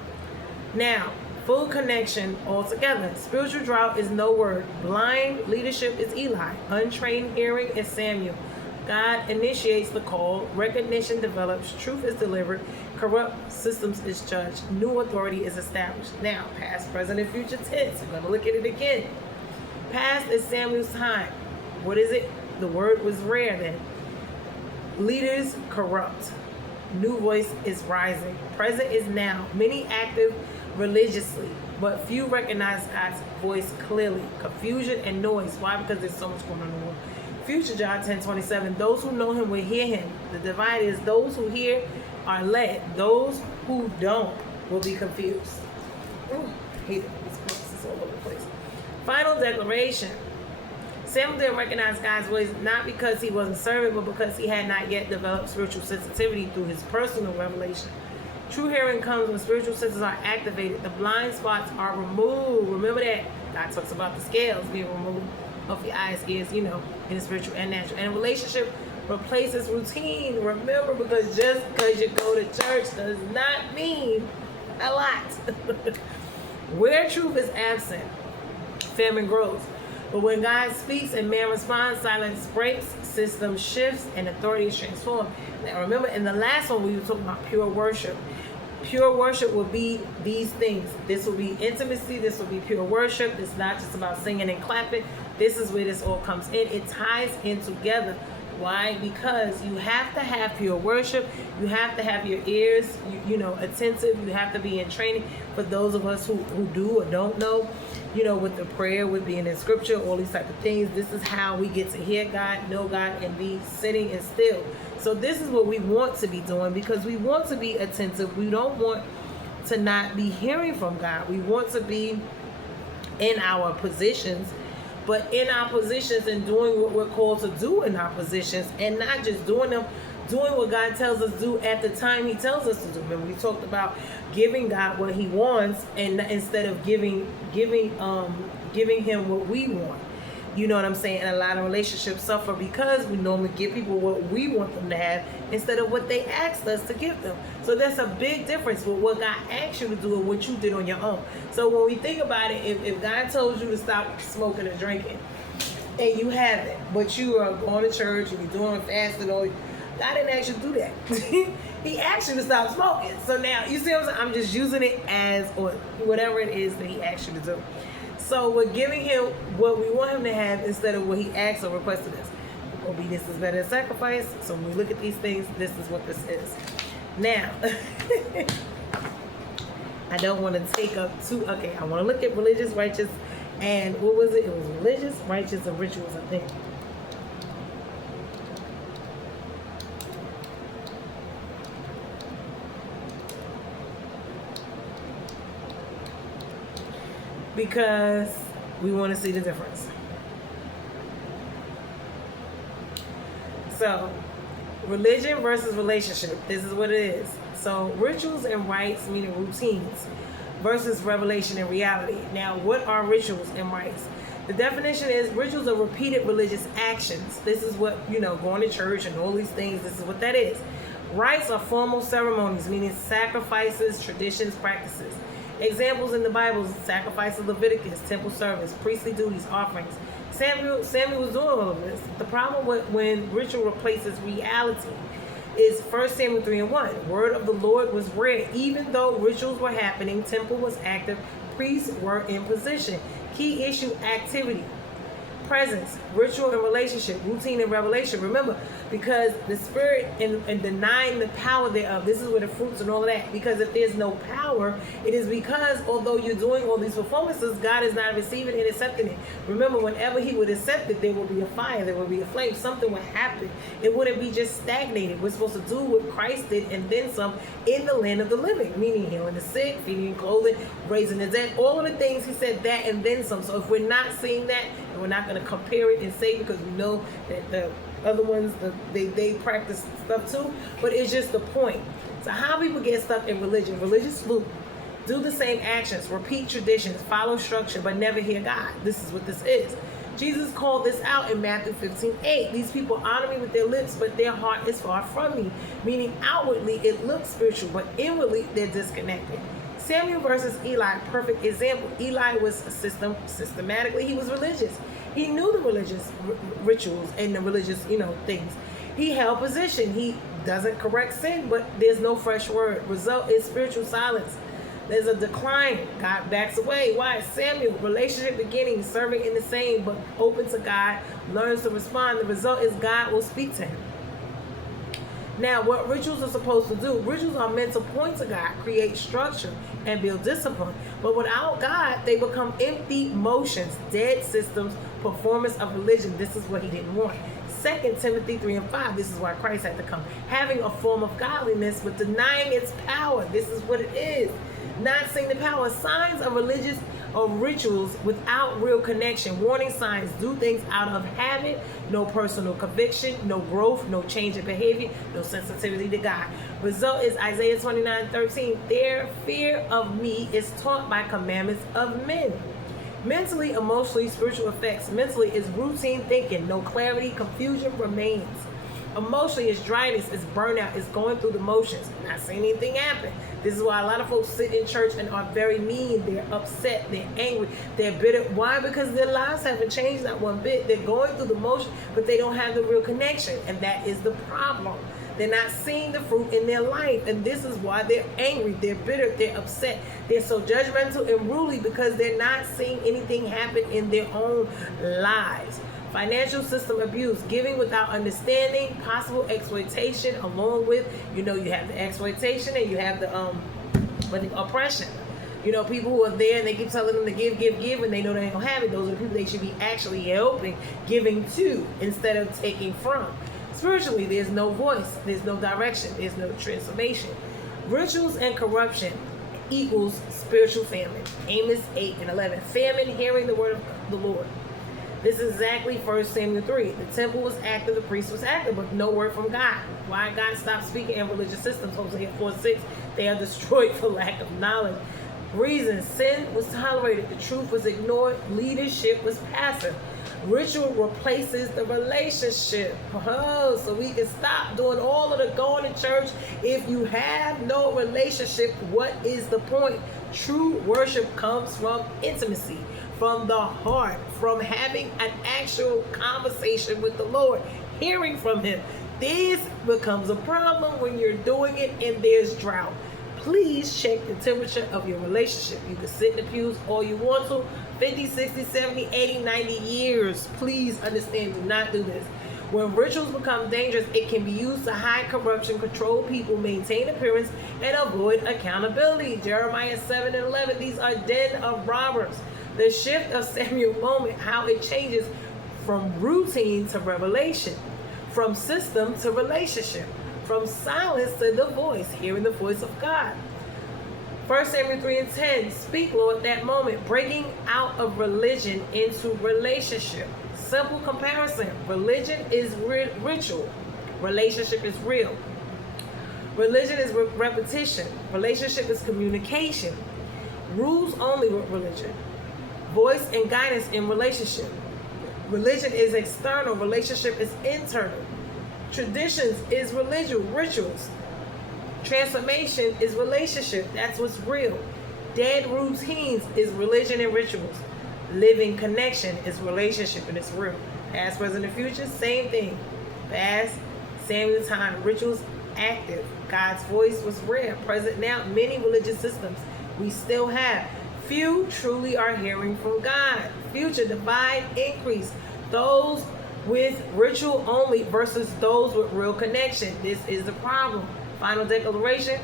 Now, full connection altogether. Spiritual drought is no word. Blind leadership is Eli. Untrained hearing is Samuel. God initiates the call. Recognition develops. Truth is delivered. Corrupt systems is judged. New authority is established. Now, past, present, and future tense. We're going to look at it again. Past is Samuel's time. What is it? The word was rare then. Leaders corrupt. New voice is rising. Present is now. Many active religiously, but few recognize God's voice clearly. Confusion and noise. Why? Because there's so much going on in the world. Future, John 10:27. Those who know him will hear him. The divide is those who hear are led. Those who don't will be confused. Ooh, I hate it. These books is all over the place. Final declaration. Samuel didn't recognize God's voice not because he wasn't serving, but because he had not yet developed spiritual sensitivity through his personal revelation. True hearing comes when spiritual senses are activated. The blind spots are removed. Remember that. God talks about the scales being removed of your eyes, ears, in the spiritual and natural. And relationship replaces routine. Remember, because just because you go to church does not mean a lot. Where truth is absent, famine grows. But when God speaks and man responds, silence breaks, system shifts, and authority is transformed. Now remember, in the last one we were talking about pure worship. Pure worship will be these things. This will be intimacy. This will be pure worship. It's not just about singing and clapping. This is where this all comes in. It ties in together. Why? Because you have to have pure worship. You have to have your ears, attentive. You have to be in training. For those of us who do or don't know, with the prayer, with being in scripture, all these type of things, this is how we get to hear God, know God, and be sitting and still. So this is what we want to be doing, because we want to be attentive. We don't want to not be hearing from God. We want to be in our positions, but in our positions and doing what we're called to do in our positions, and not just doing what God tells us to do at the time he tells us to do. Remember, we talked about giving God what he wants, and instead of giving him what we want. You know what I'm saying? And a lot of relationships suffer because we normally give people what we want them to have instead of what they asked us to give them. So that's a big difference with what God asked you to do and what you did on your own. So when we think about it, if God told you to stop smoking and drinking, and you haven't, but you are going to church and you're doing fasting, or God didn't ask you to do that. He asked you to stop smoking. So now, you see what I'm saying? I'm just using it as, or whatever it is that he asked you to do. So we're giving him what we want him to have instead of what he asked or requested us. Obedience is better than sacrifice. So when we look at these things, this is what this is. Now, I don't want to take up too, okay, I want to look at religious, righteous, and what was it? It was religious, righteous, and rituals, I think. because we want to see the difference. So, religion versus relationship. This is what it is. So, rituals and rites, meaning routines, versus revelation and reality. Now, what are rituals and rites? The definition is rituals are repeated religious actions. This is what, going to church and all these things, this is what that is. Rites are formal ceremonies, meaning sacrifices, traditions, practices. Examples in the Bible: sacrifice of Leviticus, temple service, priestly duties, offerings. Samuel was doing all of this. The problem with when ritual replaces reality is 1 Samuel 3:1. Word of the Lord was rare. Even though rituals were happening, temple was active, priests were in position. Key issue: activity, presence, ritual and relationship, routine and revelation. Remember, because the spirit and denying the power thereof, this is where the fruits and all of that. Because if there's no power, it is because although you're doing all these performances, God is not receiving and accepting it. Remember, whenever he would accept it, there will be a fire, there will be a flame, something would happen. It wouldn't be just stagnated. We're supposed to do what Christ did and then some in the land of the living, meaning healing the sick, feeding and clothing, raising the dead, all of the things he said, that and then some. So if we're not seeing that, and we're not going to compare it and say, because we know that the other ones, they practice stuff too, but it's just the point. So how people get stuck in religion: religious loop, do the same actions, repeat traditions, follow structure, but never hear God. This is what this is. Jesus called this out in Matthew 15:8. These people honor me with their lips, but their heart is far from me. Meaning outwardly it looks spiritual, but inwardly they're disconnected. Samuel versus Eli, perfect example. Eli was systematically, he was religious. He knew the religious rituals and the religious, things. He held position. He doesn't correct sin, but there's no fresh word. Result is spiritual silence. There's a decline. God backs away. Why? Samuel, relationship beginning, serving in the same, but open to God, learns to respond. The result is God will speak to him. Now, what rituals are supposed to do? Rituals are meant to point to God, create structure, and build discipline. But without God, they become empty motions, dead systems, performance of religion. This is what he didn't want. 2 Timothy 3:5. This is why Christ had to come. Having a form of godliness, but denying its power. This is what it is. Not seeing the power. Signs of religious or rituals without real connection. Warning signs: do things out of habit, no personal conviction, no growth, no change in behavior, no sensitivity to God. Result is Isaiah 29:13. Their fear of me is taught by commandments of men. Mentally, emotionally, spiritual effects. Mentally is routine thinking, no clarity, confusion remains. Emotionally is dryness, is burnout, is going through the motions, not seeing anything happen. This is why a lot of folks sit in church and are very mean. They're upset, they're angry, they're bitter. Why? Because their lives haven't changed not one bit. They're going through the motion, but they don't have the real connection, and that is the problem. They're not seeing the fruit in their life, and this is why they're angry, they're bitter, they're upset. They're so judgmental and unruly because they're not seeing anything happen in their own lives. Financial system abuse, giving without understanding, possible exploitation, along with, you have the exploitation and you have the oppression. People who are there and they keep telling them to give, and they know they don't have it. Those are the people they should be actually helping, giving to, instead of taking from. Spiritually, there's no voice, there's no direction, there's no transformation. Rituals and corruption equals spiritual famine. Amos 8:11. Famine, hearing the word of the Lord. This is exactly 1 Samuel 3. The temple was active, the priest was active, but no word from God. Why God stopped speaking in religious systems? Hosea 4:6. They are destroyed for lack of knowledge. Reason: sin was tolerated, the truth was ignored, leadership was passive. Ritual replaces the relationship. So we can stop doing all of the going to church. If you have no relationship, what is the point? True worship comes from intimacy, from the heart, from having an actual conversation with the Lord, hearing from him. This becomes a problem when you're doing it and there's drought. Please check the temperature of your relationship. You can sit in the pews all you want to, 50, 60, 70, 80, 90 years. Please understand, do not do this. When rituals become dangerous, it can be used to hide corruption, control people, maintain appearance, and avoid accountability. Jeremiah 7:11. These are den of robbers. The shift of Samuel moment, how it changes from routine to revelation, from system to relationship, from silence to the voice, hearing the voice of God. 1 Samuel 3:10, speak, Lord, that moment, breaking out of religion into relationship. Simple comparison. Religion is ritual. Relationship is real. Religion is repetition. Relationship is communication. Rules only with religion. Voice and guidance in relationship. Religion is external. Relationship is internal. Traditions is rituals. Transformation is relationship. That's what's real. Dead routines is religion and rituals. Living connection is relationship and it's real. Past, present, and future, same thing. Past, same time. Rituals, active. God's voice was rare. Present now, many religious systems we still have. Few truly are hearing from God. Future, divide, increase. Those with ritual only versus those with real connection. This is the problem. Final declaration.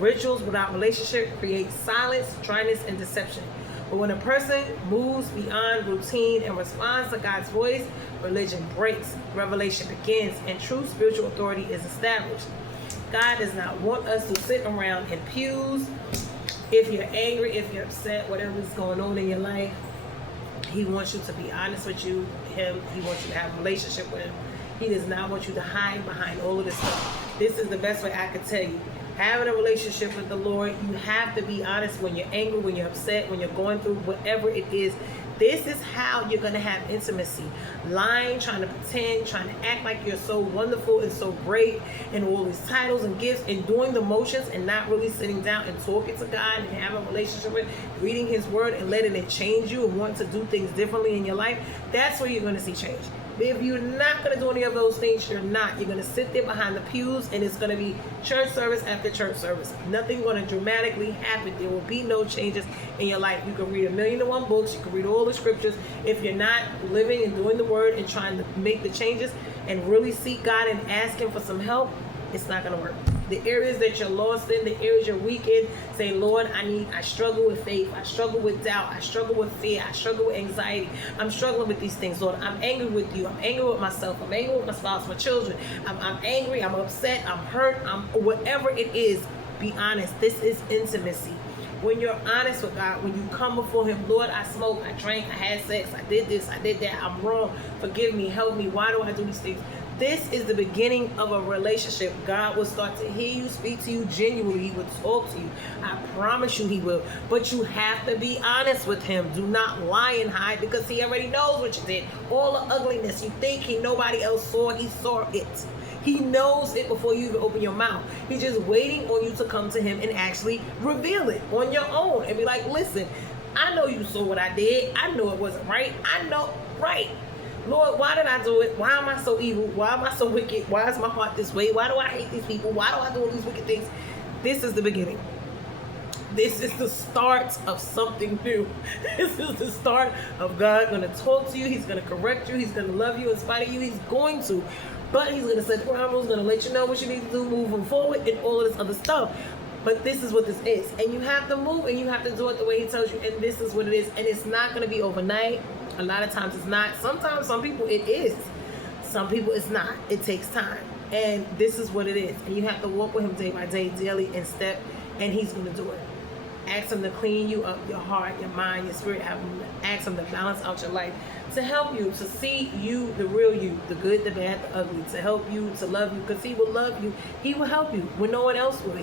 Rituals without relationship create silence, dryness, and deception. But when a person moves beyond routine and responds to God's voice, religion breaks, revelation begins, and true spiritual authority is established. God does not want us to sit around in pews. If you're angry, if you're upset, whatever is going on in your life, He wants you to be honest with him. He wants you to have a relationship with him. He does not want you to hide behind all of this stuff. This is the best way I could tell you. Having a relationship with the Lord, you have to be honest when you're angry, when you're upset, when you're going through whatever it is. This is how you're going to have intimacy. Lying, trying to pretend, trying to act like you're so wonderful and so great and all these titles and gifts and doing the motions and not really sitting down and talking to God and having a relationship with, reading His Word and letting it change you and wanting to do things differently in your life. That's where you're going to see change. If you're not going to do any of those things, you're not. You're going to sit there behind the pews and it's going to be church service after church service. Nothing going to dramatically happen. There will be no changes in your life. You can read 1,000,001 books. You can read all the scriptures. If you're not living and doing the word and trying to make the changes and really seek God and ask Him for some help, it's not going to work. The areas that you're lost in, the areas you're weak in, say, Lord, I struggle with faith. I struggle with doubt. I struggle with fear. I struggle with anxiety. I'm struggling with these things, Lord. I'm angry with you. I'm angry with myself. I'm angry with my spouse, my children. I'm angry. I'm upset. I'm hurt. Whatever it is, be honest. This is intimacy. When you're honest with God, when you come before Him, Lord, I smoked, I drank, I had sex, I did this, I did that, I'm wrong. Forgive me, help me. Why do I do these things? This is the beginning of a relationship. God will start to hear you, speak to you genuinely. He will talk to you. I promise you He will. But you have to be honest with Him. Do not lie and hide because He already knows what you did. All the ugliness you think nobody else saw, He saw it. He knows it before you even open your mouth. He's just waiting on you to come to Him and actually reveal it on your own and be like, listen, I know you saw what I did. I know it wasn't right. I know, right. Lord, why did I do it? Why am I so evil? Why am I so wicked? Why is my heart this way? Why do I hate these people? Why do I do all these wicked things? This is the beginning. This is the start of something new. This is the start of God going to talk to you. He's going to correct you. He's going to love you in spite of you. He's going to. But He's going to set parameters, going to let you know what you need to do moving forward and all of this other stuff. But this is what this is. And you have to move and you have to do it the way He tells you. And this is what it is. And it's not going to be overnight. A lot of times it's not. Sometimes, some people it is. Some people it's not. It takes time. And this is what it is. And you have to walk with Him day by day, daily, and step. And He's going to do it. Ask Him to clean you up, your heart, your mind, your spirit. Ask Him to balance out your life, to help you, to see you, the real you, the good, the bad, the ugly, to help you, to love you, because He will love you. He will help you when no one else will.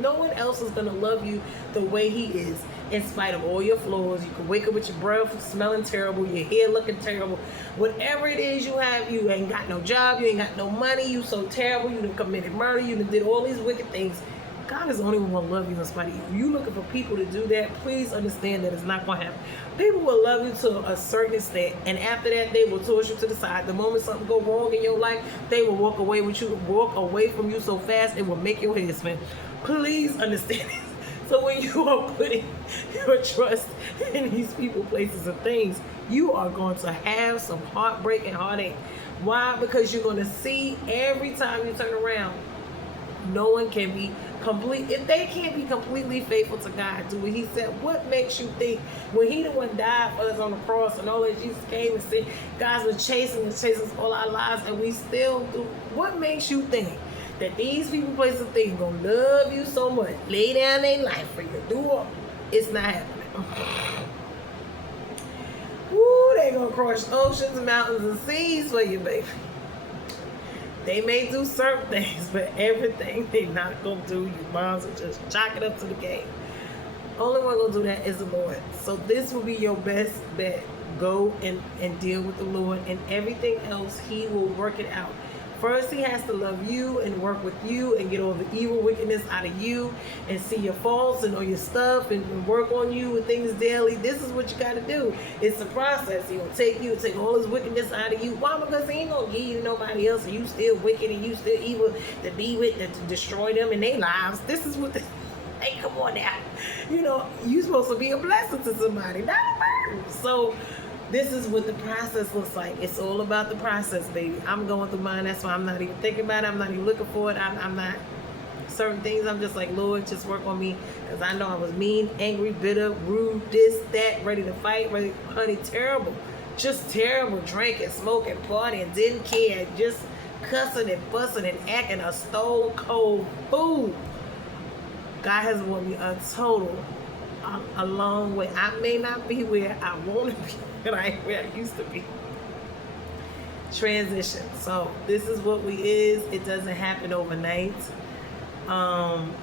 No one else is going to love you the way He is, in spite of all your flaws. You can wake up with your breath smelling terrible, your hair looking terrible. Whatever it is you have, you ain't got no job, you ain't got no money, you so terrible, you done committed murder, you done did all these wicked things. God is the only one who will love you in spite of you. If you're looking for people to do that, please understand that it's not going to happen. People will love you to a certain extent, and after that, they will toss you to the side. The moment something go wrong in your life, they will walk away with you, walk away from you so fast, it will make your head spin. Please understand this. So when you are putting your trust in these people, places, and things, you are going to have some heartbreak and heartache. Why? Because you're going to see every time you turn around, no one can be complete. If they can't be completely faithful to God, do what He said, what makes you think when He the one died for us on the cross and all that Jesus came and said, God's been chasing us all our lives and we still do, what makes you think that these people, places, things gonna love you so much, lay down their life for you, do all. It's not happening. Woo, they gonna cross oceans, mountains, and seas for you, baby. They may do certain things, but everything they not gonna do, you moms are just chalk it up to the game. Only one gonna do that is the Lord. So this will be your best bet. Go and deal with the Lord, and everything else He will work it out. First, He has to love you and work with you and get all the evil wickedness out of you and see your faults and know your stuff and work on you with things daily. This is what you got to do. It's a process. He will take all His wickedness out of you. Why? Because He ain't going to give you nobody else, and you still wicked and you still evil to be with, to destroy them in their lives. This is what hey, come on now. You know, you're supposed to be a blessing to somebody, not a burden. So this is what the process looks like. It's all about the process, baby. I'm going through mine. That's why I'm not even thinking about it. I'm not even looking for it. I'm not certain things. I'm just like, Lord, just work on me. Because I know I was mean, angry, bitter, rude, this, that, ready to fight, honey, terrible. Just terrible. Drinking, smoking, partying, didn't care. Just cussing and fussing and acting a stone cold fool. God has won me a total, a long way. I may not be where I want to be, but I ain't where I used to be. Transition. So this is what we is. It doesn't happen overnight.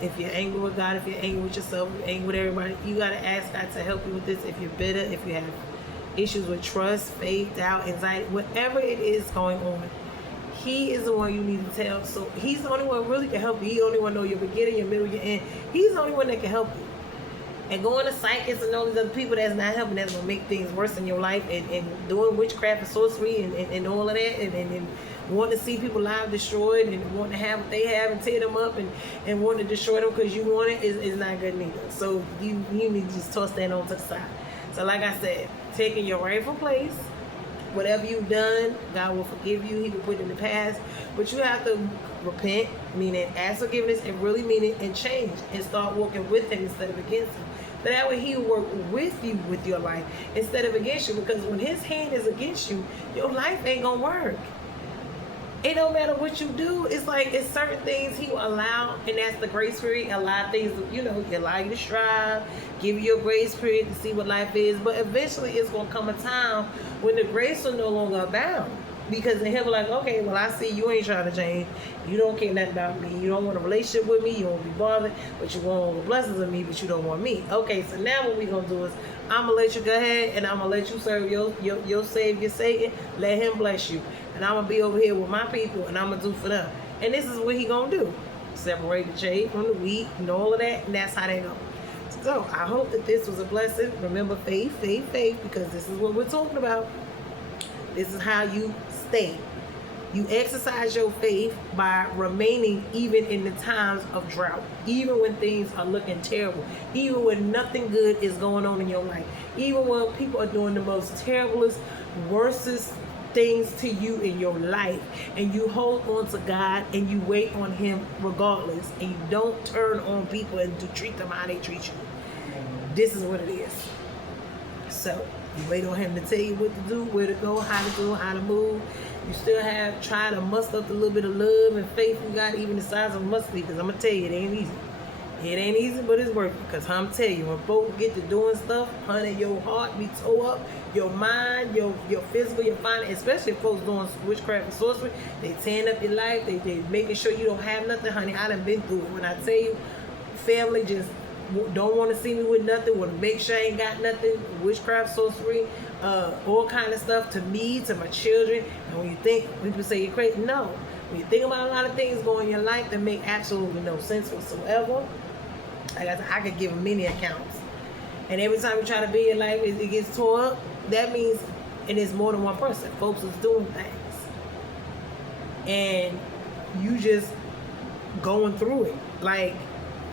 If you're angry with God, if you're angry with yourself, if you're angry with everybody, you got to ask God to help you with this. If you're bitter, if you have issues with trust, faith, doubt, anxiety, whatever it is going on, He is the one you need to tell. So He's the only one who really can help you. He's the only one know your beginning, your middle, your end. He's the only one that can help you. And going to psychics and all these other people that's not helping, that's going to make things worse in your life, and doing witchcraft and sorcery and all of that, and wanting to see people lives destroyed and wanting to have what they have and tear them up and wanting to destroy them because you want it is not good neither. So you need to just toss that on to the side. So like I said, taking your rightful place. Whatever you've done, God will forgive you. He will put it in the past. But you have to repent, meaning ask forgiveness and really mean it, and change and start walking with Him instead of against Him. So that way He will work with you with your life instead of against you. Because when His hand is against you, your life ain't going to work. It don't matter what you do. It's like it's certain things He will allow, and that's the grace period. A lot of things, He allow you to strive, give you a grace period to see what life is. But eventually it's going to come a time when the grace will no longer abound. Because then He'll be like, okay, well, I see you ain't trying to change. You don't care nothing about me. You don't want a relationship with me. You won't be bothered. But you want all the blessings of me, but you don't want me. Okay, so now what we going to do is I'm going to let you go ahead and I'm going to let you serve your Savior, Satan. Let him bless you. And I'm going to be over here with my people and I'm going to do for them. And this is what He going to do. Separate the shade from the wheat and all of that. And that's how they go. So I hope that this was a blessing. Remember, faith, faith, faith, because this is what we're talking about. This is how you stay. You exercise your faith by remaining even in the times of drought, even when things are looking terrible, even when nothing good is going on in your life, even when people are doing the most terriblest, worstest things to you in your life, and you hold on to God and you wait on Him regardless, and you don't turn on people and treat them how they treat you. This is what it is. So you wait on Him to tell you what to do, where to go, how to move. You still have try to muster up a little bit of love and faith you got, even the size of a mustard seed, because I'm going to tell you, it ain't easy. It ain't easy, but it's worth it. Because I'm telling you, when folks get to doing stuff, honey, your heart be tore up, your mind, your physical, your finance, especially if folks doing witchcraft and sorcery, they tearing up your life, they making sure you don't have nothing, honey. I done been through it. When I tell you, family just don't want to see me with nothing, want to make sure I ain't got nothing, witchcraft, sorcery, all kind of stuff to me, to my children. And when you think, people say you're crazy, no. When you think about a lot of things going in your life that make absolutely no sense whatsoever, I could give many accounts. And every time you try to be in life, it gets tore up. That means it is more than one person. Folks is doing things. And you just going through it. Like,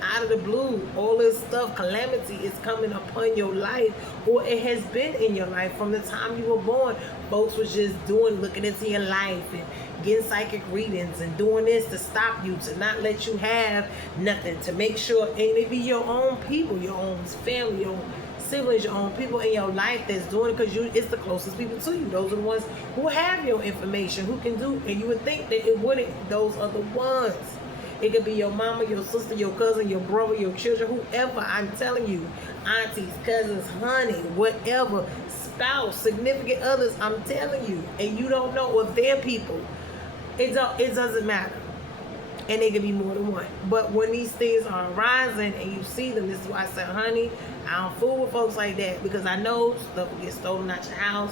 out of the blue, all this stuff, calamity is coming upon your life, or it has been in your life from the time you were born. Folks was just looking into your life and getting psychic readings and doing this to stop you, to not let you have nothing, to make sure, and it be your own people, your own family, your own siblings, your own people in your life that's doing it, because it's the closest people to you. Those are the ones who have your information, who can do, and you would think that it wouldn't, those are the ones. It could be your mama, your sister, your cousin, your brother, your children, whoever. I'm telling you, aunties, cousins, honey, whatever, spouse, significant others. I'm telling you, and you don't know if they're people. It doesn't matter. And they can be more than one. But when these things are arising and you see them, this is why I said, honey, I don't fool with folks like that, because I know stuff will get stolen out your house.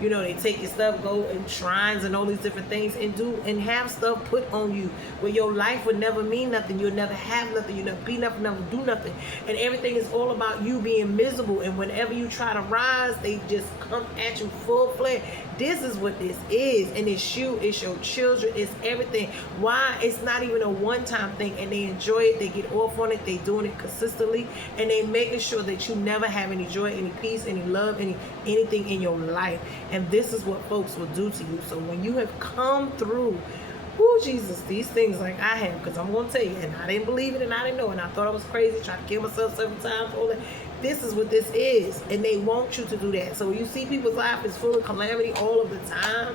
You know, they take your stuff, go in shrines and all these different things, and have stuff put on you where your life would never mean nothing. You'll never have nothing. You'll never be nothing, never do nothing. And everything is all about you being miserable. And whenever you try to rise, they just come at you full fledged. This is what this is. And it's you, it's your children, it's everything. Why? It's not even a one-time thing. And they enjoy it. They get off on it. They doing it consistently. And they making sure that you never have any joy, any peace, any love, anything in your life. And this is what folks will do to you. So when you have come through, oh Jesus, these things like I have, because I'm going to tell you, and I didn't believe it and I didn't know, and I thought I was crazy, trying to kill myself several times, all that. This is what this is, and they want you to do that. So when you see people's life is full of calamity all of the time,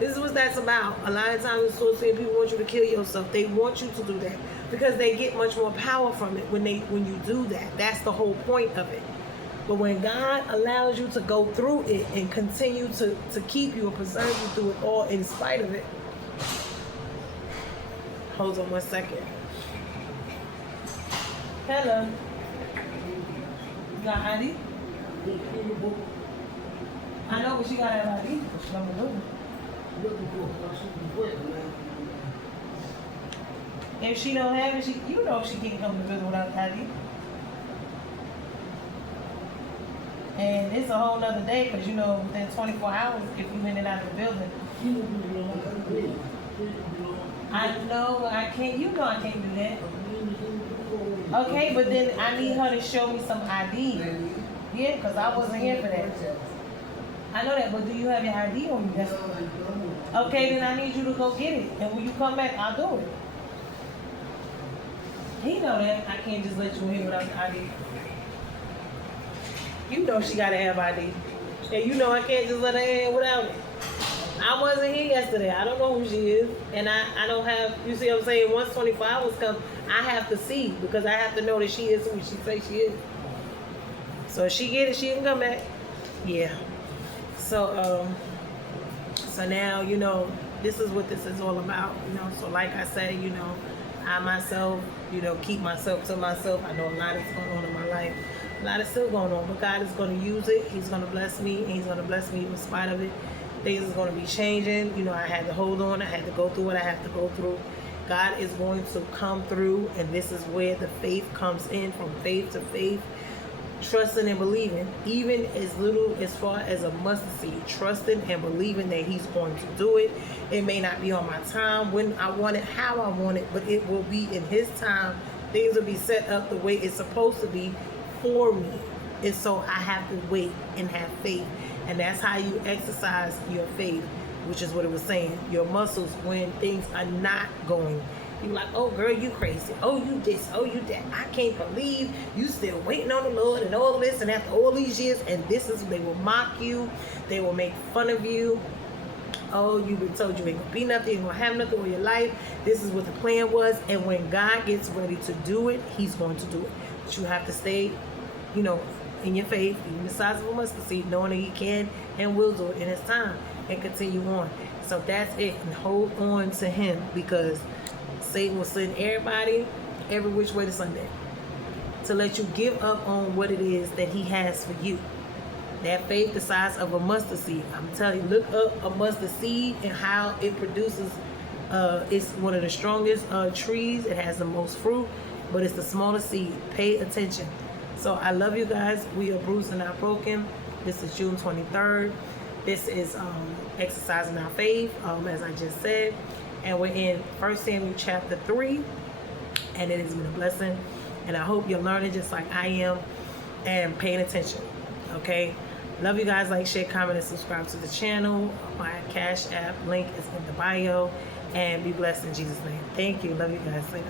this is what that's about. A lot of times it's so people want you to kill yourself. They want you to do that because they get much more power from it when you do that. That's the whole point of it. But when God allows you to go through it and continue to keep you or preserve you through it all in spite of it. Hold on 1 second. Hello. You got ID? I know, but she got that ID. But she don't know. If she don't have it, you know she can't come to visit without ID. And it's a whole nother day, because you know within 24 hours if you in and out of the building. I know I can't. You know I can't do that. Okay, but then I need her to show me some ID. Yeah, because I wasn't here for that. I know that, but do you have your ID on you? Okay, then I need you to go get it. And when you come back, I'll do it. He know that. I can't just let you in here without the ID. You know she gotta have ID. And you know I can't just let her in without it. I wasn't here yesterday. I don't know who she is. And I don't have, you see what I'm saying? Once 24 hours come, I have to see, because I have to know that she is who she say she is. So if she get it, she can come back. Yeah. So now, you know, this is what this is all about. You know, so like I say, you know, I myself, you know, keep myself to myself. I know a lot is going on in my life. A lot is still going on, but God is going to use it. He's going to bless me, and He's going to bless me in spite of it. Things is going to be changing. You know, I had to hold on. I had to go through what I have to go through. God is going to come through, and this is where the faith comes in, from faith to faith. Trusting and believing, even as little as far as a mustard seed, trusting and believing that He's going to do it. It may not be on my time, when I want it, how I want it, but it will be in His time. Things will be set up the way it's supposed to be for me. And so I have to wait and have faith. And that's how you exercise your faith, which is what it was saying. Your muscles, when things are not going. You're like, oh girl, you crazy. Oh, you this, oh, you that. I can't believe you still waiting on the Lord and all this, and after all these years, and this is, they will mock you. They will make fun of you. Oh, you've been told you ain't gonna be nothing, you ain't gonna have nothing with your life. This is what the plan was. And when God gets ready to do it, He's going to do it. But you have to stay, you know, in your faith, even the size of a mustard seed, knowing that He can and will do it in His time, and continue on. So that's it. And hold on to Him, because Satan will send everybody every which way to Sunday to let you give up on what it is that he has for you. That faith the size of a mustard seed. I'm telling you, look up a mustard seed and how it produces. It's one of the strongest trees. It has the most fruit, but it's the smallest seed. Pay attention. So I love you guys. We are bruised and not broken. This is June 23rd. This is exercising our faith, as I just said. And we're in 1 Samuel chapter 3. And it has been a blessing. And I hope you're learning just like I am and paying attention. Okay? Love you guys. Like, share, comment, and subscribe to the channel. My Cash App link is in the bio. And be blessed in Jesus' name. Thank you. Love you guys. Later.